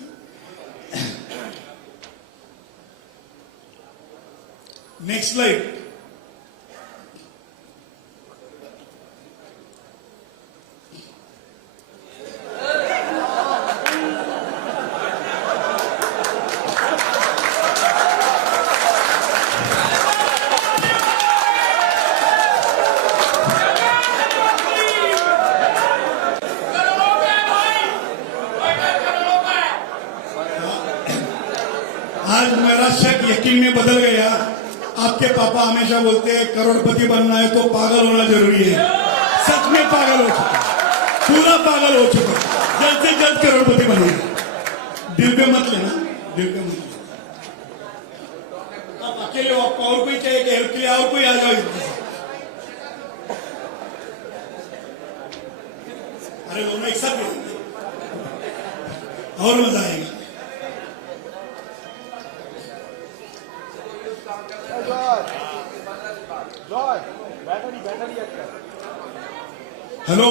नेक्स्ट स्लाइड, आज मेरा शक यकीन में बदल गया। आपके पापा हमेशा बोलते हैं करोड़पति बनना है तो पागल होना जरूरी है। सच में पागल हो चुका, पूरा पागल हो चुका। जल्द से जल्द करोड़पति बनेगा। दिल पे मत लेना, दिल पे मत लेना। आप अकेले हो, आपको और कोई चाहिए कि हेल्प के लिए और कोई आ जाओ इसके साथ। अरे दोनों एक साथ मिलेंगे और मजा आएगा। जॉय बैटरी हेलो,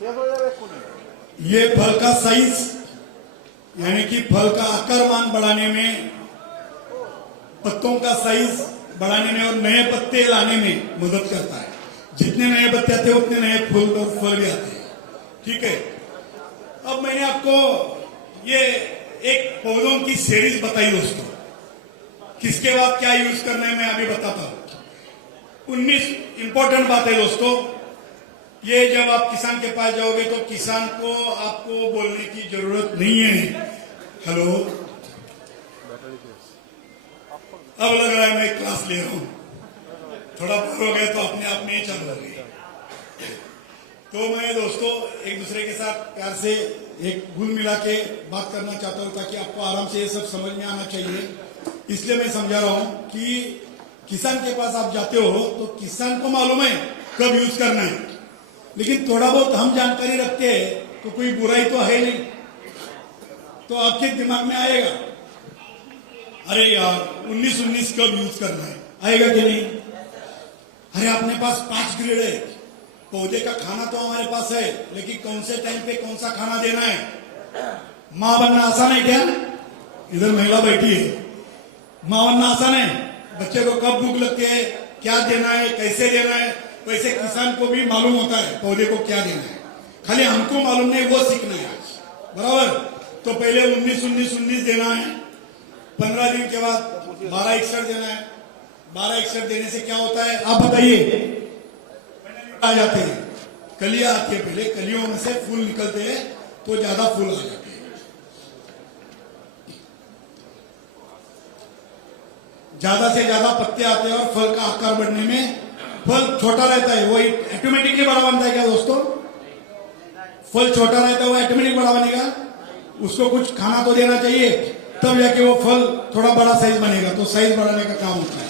शेष हो जाए कुछ ये फल का साइज यानी कि फल का आकारमान बढ़ाने में, पत्तों का साइज बढ़ाने में और नए पत्ते लाने में मदद करता है। जितने नए पत्ते आते हैं उतने नए फूल और फल भी आते हैं। ठीक है, अब मैंने आपको ये एक पौधों की सीरीज बताई दोस्तों, किसके बाद क्या यूज करना है मैं अभी बताता हूं। 19 इंपॉर्टेंट बात है दोस्तों। ये जब आप किसान के पास जाओगे तो किसान को आपको बोलने की जरूरत नहीं है। हेलो, अब लग रहा है मैं क्लास ले रहा हूं, थोड़ा बोर हो गए तो अपने आप में ही चालू हो गई। तो मैं दोस्तों एक दूसरे के साथ प्यार से एक घुल मिला के बात करना चाहता हूं ताकि आपको आराम से ये सब समझ में आना चाहिए। इसलिए मैं समझा रहा हूं कि किसान के पास आप जाते हो तो किसान को मालूम है कब यूज करना है, लेकिन थोड़ा बहुत हम जानकारी रखते हैं तो कोई बुराई तो है नहीं। तो आपके दिमाग में आएगा, अरे यार 19 कब यूज करना है, आएगा कि नहीं? अरे अपने पास 5 ग्रेड है, पौधे का खाना तो हमारे पास है, लेकिन कौन से टाइम पे कौन सा खाना देना है? मां बनना आसान है क्या? इधर महिला बैठी है, मां बनना आसान है? बच्चे को कब भूख लगती है, क्या देना है, कैसे देना है, वैसे किसान को भी मालूम होता है पौधे को क्या देना है। खाली हमको मालूम नहीं, वो सीखना है आज, बराबर? तो पहले 19 देना है, 15 दिन के बाद 12 देना है। 12 देने से क्या होता है आप बताइए? आ जाते हैं, कलियां आती है, पहले कलियों में से फूल निकलते हैं तो ज्यादा फूल आ जाते हैं। ज्यादा से ज्यादा पत्ते आते हैं और फल का आकार बढ़ने में, फल छोटा रहता है वो ऑटोमेटिकली बड़ा बनता है क्या दोस्तों? फल छोटा रहता है वो ऑटोमेटिक बड़ा बनेगा? उसको कुछ खाना तो देना चाहिए, तब जाके वो फल थोड़ा बड़ा साइज बनेगा। तो साइज बढ़ाने का काम होता है।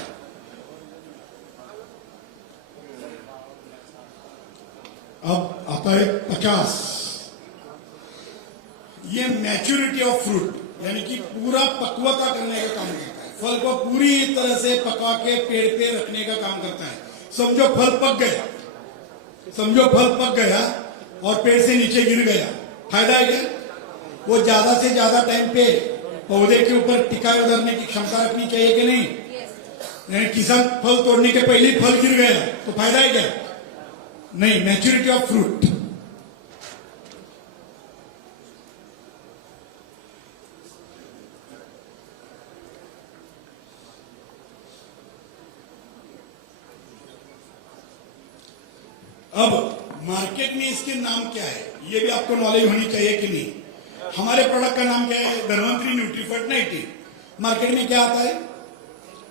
अब आता है 50। ये मैच्योरिटी ऑफ फ्रूट यानी कि पूरा पक्वता करने का काम करता है। फल को पूरी तरह से पका के पेड़ पे रखने का काम करता है। समझो फल पक गया, समझो फल पक गया और पेड़ से नीचे गिर गया, फायदा है क्या? वो ज्यादा से ज्यादा टाइम पे पौधे के ऊपर टिकाए उतरने की क्षमता रखनी चाहिए कि नहीं? यानी किसान फल तोड़ने के पहले ही फल गिर गया तो फायदा है क्या? नहीं। मैच्योरिटी ऑफ फ्रूट, अब मार्केट में इसके नाम क्या है ये भी आपको नॉलेज होनी चाहिए कि नहीं? हमारे प्रोडक्ट का नाम क्या है? धनवंतरी न्यूट्रीफर्ट 90। मार्केट में क्या आता है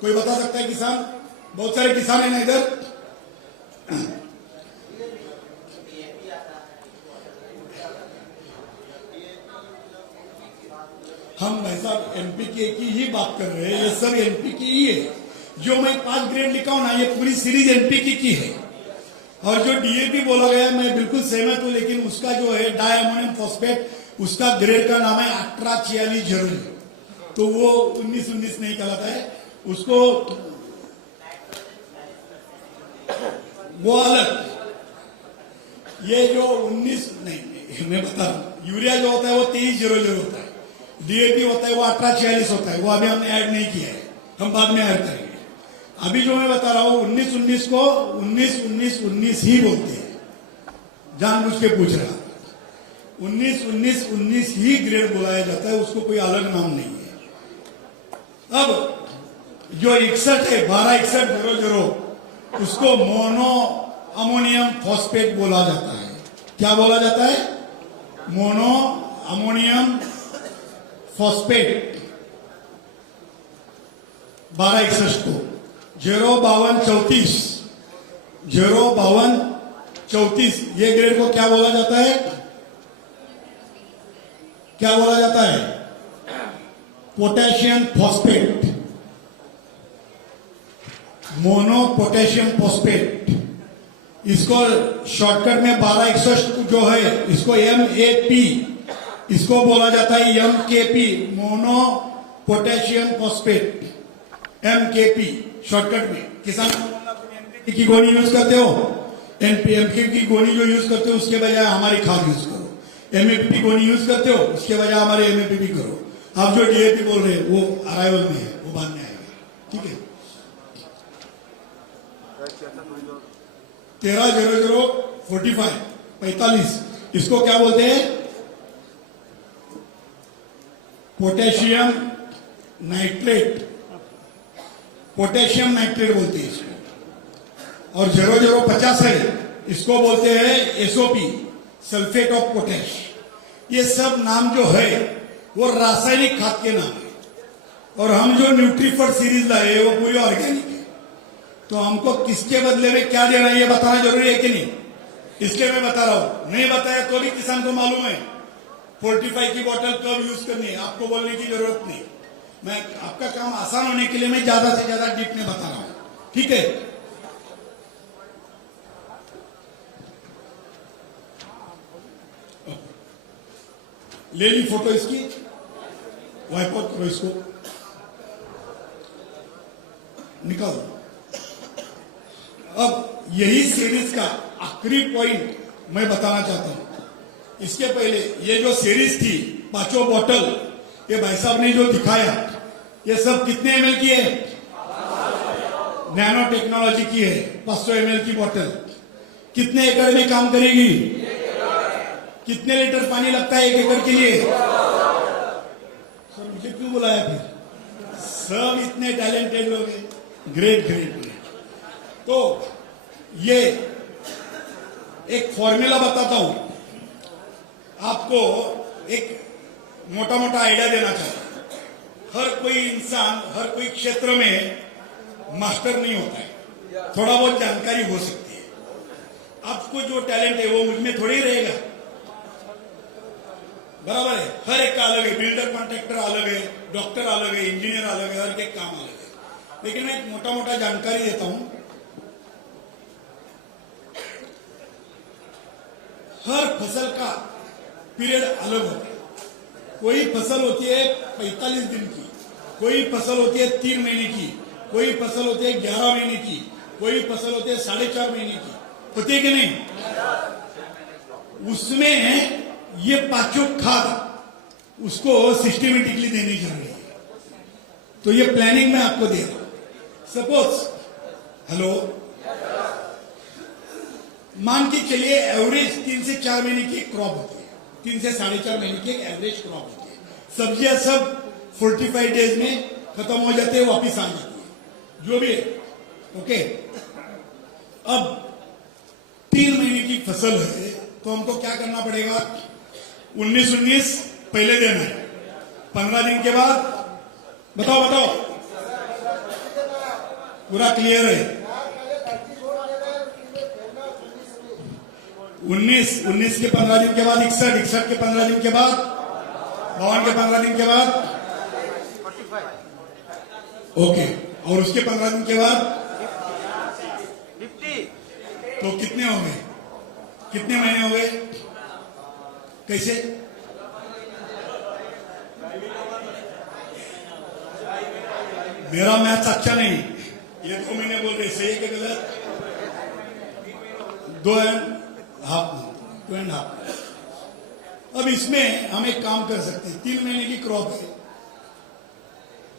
कोई बता सकता है? किसान, बहुत सारे किसान है ना इधर। हम भाई साहब एनपीके की ही बात कर रहे हैं, ये सब एनपीके ही है। जो मैं 5 ग्रेड लिखा हूं ना, ये पूरी सीरीज एनपीके की है। और जो डीएपी बोला गया मैं बिल्कुल सहमत हूं, लेकिन उसका जो है डाई अमोनियम फॉस्फेट, उसका ग्रेड का नाम है 1846। तो वो 19 नहीं कहलाता है, उसको वो अलग। ये जो 19 नहीं, मैं बता रहा हूं, यूरिया जो होता है वो 2300 होता है, डीएपी होता है वो 1846 होता है। वो अभी हमने ऐड नहीं किया है, हम बाद में ऐड करेंगे। अभी जो मैं बता रहा हूं 19 को 19 ही बोलते हैं, जानबूझ के पूछ रहा। 19 ही ग्रेड बुलाया जाता है, उसको कोई अलग नाम नहीं है। अब जो 61 है 126100 उसको मोनो अमोनियम फॉस्फेट बोला जाता है। क्या बोला जाता है? मोनो अमोनियम फॉस्फेट 1261 को 05234 ये ग्रेड को क्या बोला जाता है? क्या बोला जाता है? Potassium phosphate, mono potassium phosphate. इसको शॉर्टकट में 1261 जो है इसको MAP, इसको बोला जाता है MKP, mono potassium phosphate, MKP shortcut में। किसान NPK की गोली यूज करते हो, NPK की गोली जो यूज करते हो उसके बजाय हमारी खाद यूज करो। MAP की गोली यूज करते हो उसके बजाय हमारे MAP करो। आप जो DAP बोल रहे हैं वो अराइवल में है, वो बाद में आएगा। ठीक है, 130045, इसको क्या बोलते हैं? पोटेशियम नाइट्रेट, पोटेशियम नाइट्रेट बोलते हैं इसको। और 0050 है, इसको बोलते हैं SOP, सल्फेट ऑफ पोटेश। ये सब नाम जो है वो रासायनिक खाद के नाम है, और हम जो न्यूट्रीफर्ट सीरीज लाए वो पूरी ऑर्गेनिक है। तो हमको किसके बदले में क्या देना है ये बताना जरूरी है कि नहीं? इसलिए मैं बता रहा हूं, नहीं बताया तो भी किसान को मालूम है फोर्टिफाई की बोतल कब यूज करनी है, आपको बोलने की जरूरत नहीं। मैं आपका काम आसान होने के लिए मैं ज्यादा से ज्यादा डीप में बता रहा हूं। ठीक है, ले ली फोटो इसकी, वाइप आउट करो इसको, निकालो। अब यही सीरीज का आखिरी पॉइंट मैं बताना चाहता हूं। इसके पहले ये जो सीरीज थी 5 बॉटल, ये भाई साहब ने जो दिखाया, ये सब कितने ml की है? नैनो टेक्नोलॉजी की है, 500 ml की बॉटल। कितने एकड़ में काम करेगी? कितने लीटर पानी लगता है 1 एकड़ के लिए? सर मुझे क्यों बुलाया फिर? सब इतने टैलेंटेड लोग हैं, ग्रेट ग्रेट ग्रेट। तो ये एक फॉर्मूला बताता हूं आपको, एक मोटा मोटा आइडिया देना चाहता हूं। हर कोई इंसान हर कोई क्षेत्र में मास्टर नहीं होता है, थोड़ा बहुत जानकारी हो सकती है। आपको जो टैलेंट है वो मुझमें थोड़ी रहेगा, बराबर है? हर एक का अलग है, बिल्डर कॉन्ट्रैक्टर अलग है, डॉक्टर अलग है, इंजीनियर अलग है, हर एक काम अलग है। लेकिन मैं एक मोटा मोटा जानकारी देता हूं। हर फसल का पीरियड अलग होता है। कोई फसल होती है 45 दिन की, कोई फसल होती है 3 महीने की, कोई फसल होती है 11 महीने की, कोई फसल होती है 4.5 महीने की, होती है कि नहीं? उसमें ये 5 खाद उसको सिस्टमेटिकली देनी जरूरी है। तो ये प्लानिंग मैं आपको दे रहा हूं। सपोज, हेलो, मान के चलिए एवरेज 3 से 4 महीने की क्रॉप होती है, 3 से 4.5 महीने की एवरेज क्रॉप होती है। सब्जियां सब 45 डेज में खत्म हो जाते हैं, वापिस आ जाती है, जो भी है। ओके, अब 3 महीने की फसल है तो हमको क्या करना पड़ेगा? 19 पहले देना है, 15 दिन के बाद, बताओ बताओ, पूरा क्लियर है? 19 के 15 दिन के बाद 61 के 15 दिन के बाद 52 के 15 दिन के बाद, ओके, और उसके 15 दिन के बाद 50। तो कितने हो गए? कितने महीने हो गए? कैसे? मेरा मैथ्स अच्छा नहीं, ये 2 महीने बोल रहे, सही है कि गलत? 2.5। अब इसमें हम एक काम कर सकते हैं, 3 महीने की क्रॉप है,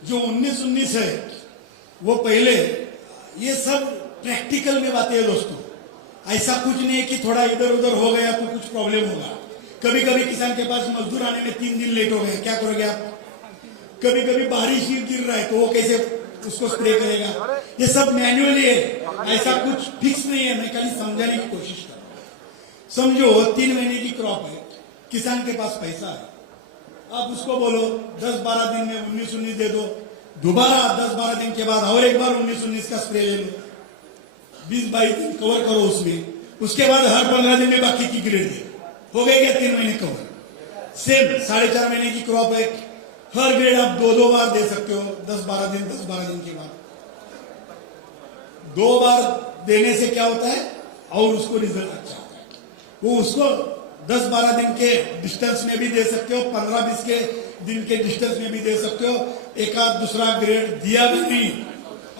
जो 19 है वो पहले, ये सब प्रैक्टिकल में बातें है दोस्तों। ऐसा कुछ नहीं है कि थोड़ा इधर उधर हो गया तो कुछ प्रॉब्लम होगा। कभी कभी किसान के पास मजदूर आने में 3 दिन लेट हो गए, क्या करोगे आप? कभी कभी बारिश ही गिर रहा है तो वो कैसे उसको स्प्रे करेगा? ये सब मैन्युअली है, ऐसा कुछ फिक्स नहीं है। मैं खाली समझाने की कोशिश कर रहा हूं। समझो 3 महीने की क्रॉप है, किसान के पास पैसा है, आप उसको बोलो 10-12 दिन में 19 दे दो, दोबारा 10-12 दिन के बाद और एक बार 19 का स्प्रे ले लो, 20-22 दिन कवर करो उसमें, उसके बाद हर 15 दिन में बाकी की ग्रेड दे, हो गए क्या 3 महीने कवर? सेम 4.5 महीने की क्रॉप है, हर ग्रेड आप 2-2 बार दे सकते हो, 10-12 दिन के बाद 2 बार देने से क्या होता है और उसको रिजल्ट अच्छा आता है। वो उसको 10-12 दिन के डिस्टेंस में भी दे सकते हो, 15-20 के दिन के डिस्टेंस में भी दे सकते हो। एक आध दूसरा ग्रेड दिया भी नहीं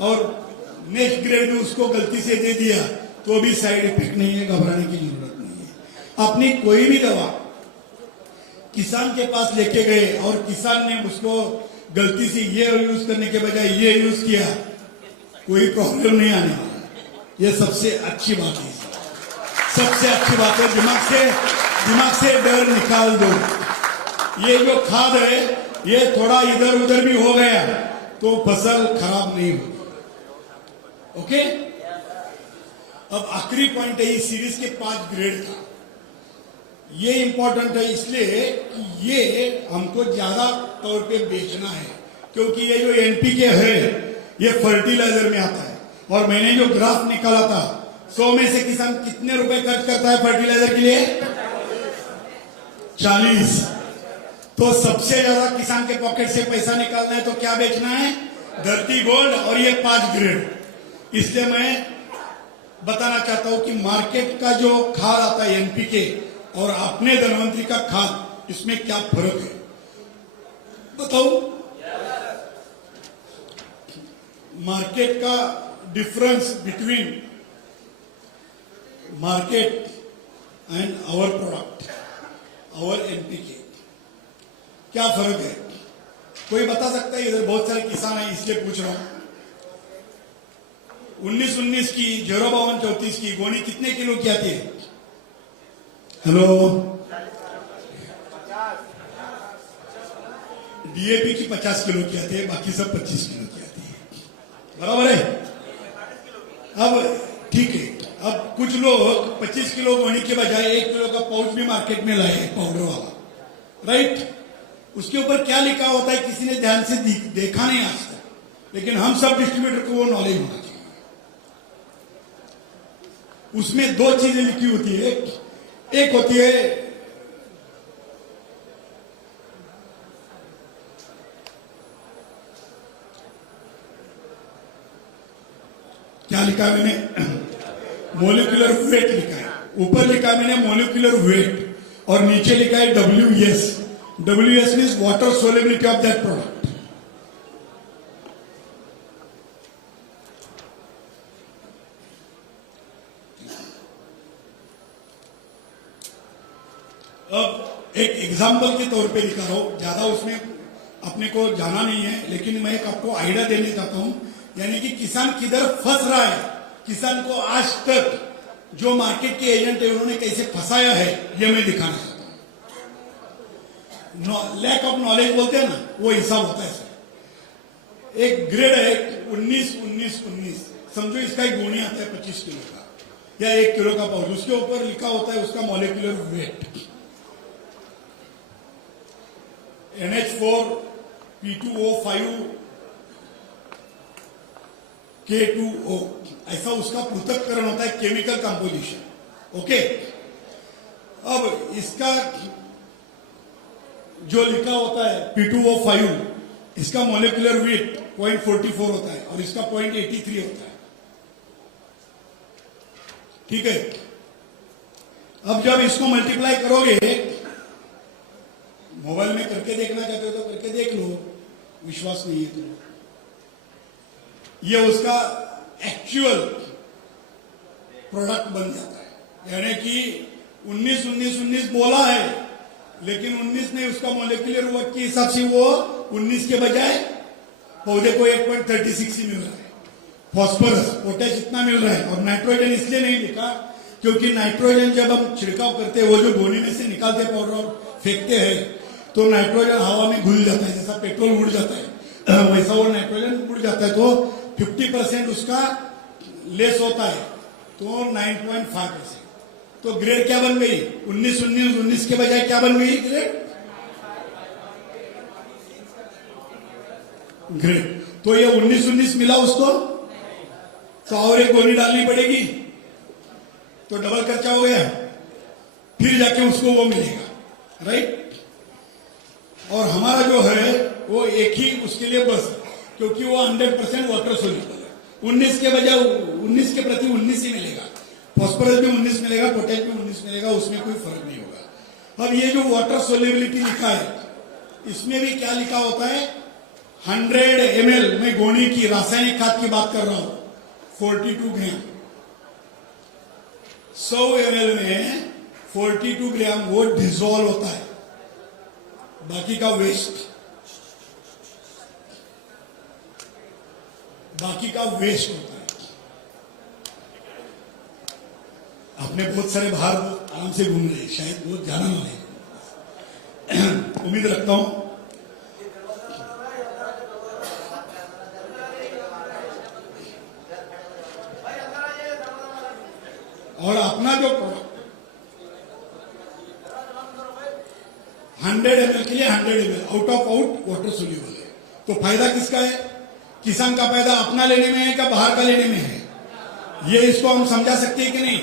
और नेक्स्ट ग्रेड में उसको गलती से दे दिया तो भी साइड इफेक्ट नहीं है, घबराने की जरूरत नहीं है। अपनी कोई भी दवा किसान के पास लेके गए और किसान ने उसको गलती से ये यूज करने के बजाय ये यूज किया, कोई प्रॉब्लम नहीं आने वाला। ये सबसे अच्छी बात है, सबसे अच्छी बात है। दिमाग से डर निकाल दो। ये जो खाद है ये थोड़ा इधर उधर भी हो गया तो फसल खराब नहीं होगी। ओके, अब आखिरी पॉइंट है इस सीरीज के 5 ग्रेड का। ये इंपॉर्टेंट है इसलिए कि ये हमको ज्यादा तौर पे बेचना है, क्योंकि ये जो एनपीके है ये फर्टिलाइजर में आता है। और मैंने जो ग्राफ निकाला था 100 में से किसान कितने रुपए खर्च करता है फर्टिलाइजर के लिए? 40। तो सबसे ज्यादा किसान के पॉकेट से पैसा निकालना है तो क्या बेचना है? धरती गोल्ड और ये 5 ग्रेड। इसलिए मैं बताना चाहता हूं कि मार्केट का जो खाद आता है एनपीके और अपने धनवंतरी का खाद, इसमें क्या फर्क है बताओ? मार्केट का difference between market and our product, our NPK, क्या फर्क है? कोई बता सकता है? इधर बहुत सारे किसान हैं इसलिए पूछ रहा हूं। 19-19 की 052-34 की गोनी कितने किलो की आती है? हेलो, डीएपी की 50 किलो की आती है, बाकी सब 25 किलो की आती है, बराबर है? अब ठीक है, अब कुछ लोग 25 किलो गोनी के बजाय 1 किलो का पाउच भी मार्केट में लाए हैं, पाउडर वाला, राइट? उसके ऊपर क्या लिखा होता है किसी ने ध्यान से देखा नहीं आज तक, लेकिन हम सब डिस्ट्रीब्यूटर को वो नॉलेज होना चाहिए। उसमें 2 चीजें लिखी होती है। एक होती है क्या लिखा है मैंने? मोलिकुलर वेट लिखा है। ऊपर लिखा है मैंने मोलिकुलर वेट और नीचे लिखा है WS। WS means water solubility of that product. अब एक एग्जाम्पल के तौर पे दिखा रहा हूं, ज्यादा उसमें अपने को जाना नहीं है, लेकिन मैं एक आपको आइडिया देने चाहता हूं, यानी कि किसान किधर फंस रहा है, किसान को आज तक जो मार्केट के एजेंट है उन्होंने कैसे फंसाया है, ये मैं दिखाना चाहता हूं। लैक ऑफ नॉलेज बोलते हैं ना, वो हिसाब होता है सर। एक ग्रेड है 19-19-19, समझो इसका एक गोनी आता है 25 किलो का या 1 किलो का पाउडर, उसके ऊपर लिखा होता है उसका molecular weight NH4 P2O5 K2O, ऐसा उसका पृथक्करण होता है, केमिकल कंपोजिशन। ओके, अब इसका जो लिखा होता है P2O5, इसका मॉलिक्यूलर वेट 0.44 होता है और इसका 0.83 होता है, ठीक है? अब जब इसको मल्टीप्लाई करोगे, मोबाइल में करके देखना चाहते हो तो करके देख लो, विश्वास नहीं है तो ये उसका एक्चुअल प्रोडक्ट बन जाता है। यानी कि 19-19-19 बोला है, लेकिन 19 ने उसका मॉलिक्यूलर वेट के हिसाब से वो 19 के बजाय पौधे को 8.36 ही मिल रहा है। फॉस्फोरस पोटेश इतना मिल रहा है और नाइट्रोजन इसलिए नहीं लिखा क्योंकि नाइट्रोजन जब हम छिड़काव करते हैं, वो जो गोनी में से निकालते पाउडर और फेंकते हैं तो नाइट्रोजन हवा में घुल जाता है, जैसा पेट्रोल उड़ जाता है वैसा वो नाइट्रोजन उड़ जाता है, तो 50% उसका लेस होता है, तो 9.5%। तो ग्रेड क्या बन गई? 19-19-19 के बजाय क्या बन गई ग्रेड? तो ये 19-19 मिला उसको, तो और एक गोली डालनी पड़ेगी, तो डबल खर्चा हो गया, फिर जाके उसको वो मिलेगा, राइट? और हमारा जो है वो एक ही उसके लिए बस, क्योंकि वो 100% वाटर सोल्यूबल है। 19 के बजाय 19 के प्रति 19 ही मिलेगा, फॉस्फोरस भी 19 मिलेगा, पोटेश भी 19 मिलेगा, उसमें कोई फर्क नहीं होगा। अब ये जो वाटर सोल्यूबिलिटी लिखा है, इसमें भी क्या लिखा होता है, 100 ml में गोणी की रासायनिक खाद की बात कर रहा हूं, 42 ग्राम, 100 ml में 42 ग्राम वो डिजोल्व होता है, बाकी का वेस्ट, होता है। आपने बहुत सारे बाहर आराम से घूम रहे, शायद बहुत जाना ना है, उम्मीद रखता हूं। और अपना जो 100 ml के लिए 100 ml out of out water soluble है। तो फायदा किसका है? किसान का फायदा अपना लेने में है क्या बाहर का लेने में है? ये इसको हम समझा सकते हैं कि नहीं?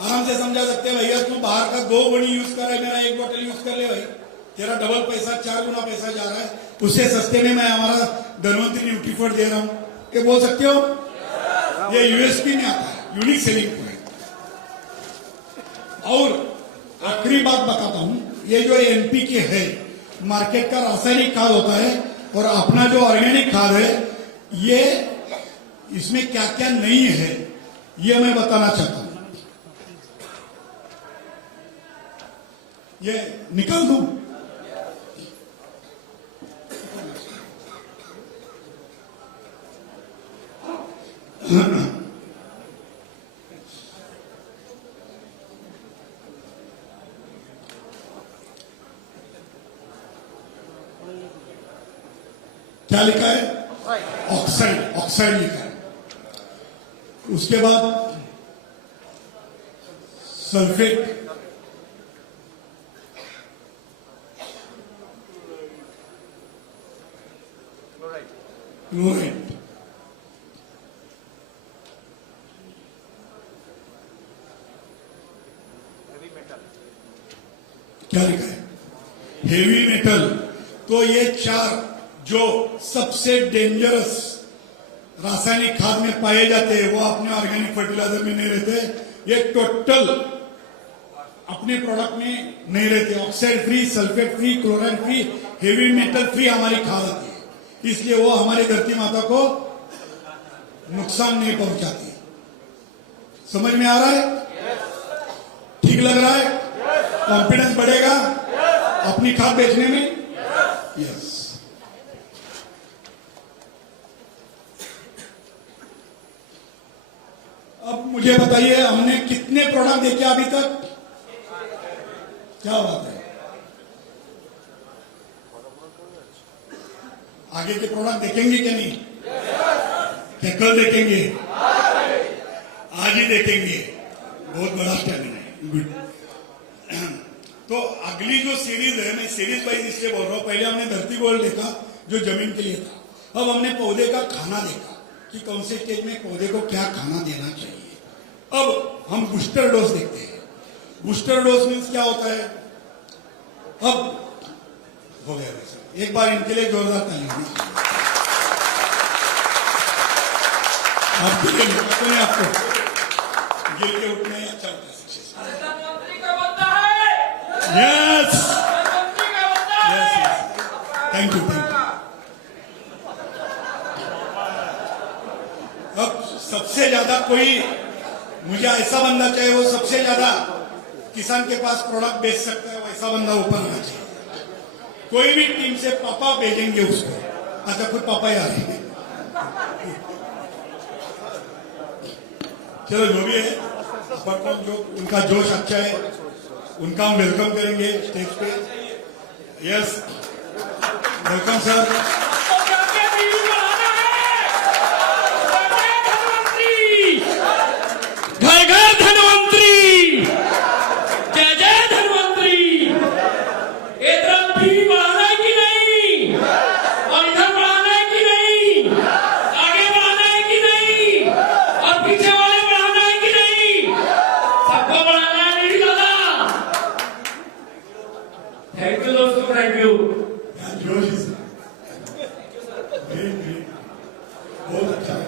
आराम से समझा सकते हैं। भैया तू बाहर का 2 गोनी यूज कर रहा है, मेरा 1 बोतल यूज कर ले भाई, तेरा डबल पैसा, 4 गुना पैसा जा रहा है, उससे सस्ते में मैं हमारा धनवंतरी न्यूट्रीफर्ट दे रहा हूं, ये बोल सकते हो? ये यूएसपी में आता है, यूनिक सेलिंग पॉइंट। और आखिरी बात बताता हूं, ये जो एनपीके है, मार्केट का रासायनिक खाद होता है, और अपना जो ऑर्गेनिक खाद है, ये इसमें क्या क्या नहीं है ये मैं बताना चाहता हूं। ये निकाल दूं? क्या लिखा है? ऑक्साइड, ऑक्साइड लिखा है। उसके बाद सल्फेट, क्लोराइड, क्या लिखा है? Heavy metal. तो ये 4 जो सबसे डेंजरस रासायनिक खाद में पाए जाते हैं, वो अपने ऑर्गेनिक फर्टिलाइजर में नहीं रहते, ये टोटल अपने प्रोडक्ट में नहीं रहते। Oxide free, sulphate free, chloride free, heavy metal free हमारी खाद आती है, इसलिए वो हमारी धरती माता को नुकसान नहीं पहुंचाती। समझ में आ रहा है? ठीक लग रहा है? कॉन्फिडेंस बढ़ेगा अपनी खाद बेचने में? यस। अब मुझे बताइए, हमने कितने प्रोडक्ट देखे अभी तक? क्या बात है? आगे के प्रोडक्ट देखेंगे क्या नहीं? क्या कल देखेंगे? आज ही देखेंगे। बहुत बड़ा स्टैमिना है, गुड। तो अगली जो सीरीज है, मैं सीरीज वाइज इसलिए बोल रहा हूं, पहले हमने धरती गोल्ड देखा जो जमीन के लिए था, अब हमने पौधे का खाना देखा कि कौन से स्टेज में पौधे को क्या खाना देना चाहिए। अब हम बूस्टर डोज देखते हैं। बूस्टर डोज मीन्स क्या होता है? अब हो गया वैसे, एक बार इनके लिए जोरदार ताली होनी चाहिए। आप गिर नहीं, आपको गिर के उठना ही अच्छा होता है। प्रधानमंत्री का बंदा है। यस, प्रधानमंत्री का बंदा है। Thank you, thank you. अब सबसे ज्यादा कोई मुझे ऐसा बंदा चाहिए, वो सबसे ज्यादा किसान के पास प्रोडक्ट बेच सकता है, वैसा बंदा ऊपर आना चाहिए। कोई भी टीम से पापा भेजेंगे उसको, अच्छा खुद पापा ही आ रहे हैं। चलो जो भी है, पर जो उनका जोश अच्छा है, उनका हम वेलकम करेंगे स्टेज पे। Yes, welcome sir. घर घर धनवंतरी, जय जय धनवंतरी। इधर भी बढ़ाना है कि नहीं, और इधर बढ़ाना है कि नहीं, आगे बढ़ाना है कि नहीं, और पीछे वाले बढ़ाना है कि नहीं, सबको बढ़ाना है नहीं दादा। थैंक यू दोस्तों, थैंक यू। बहुत अच्छा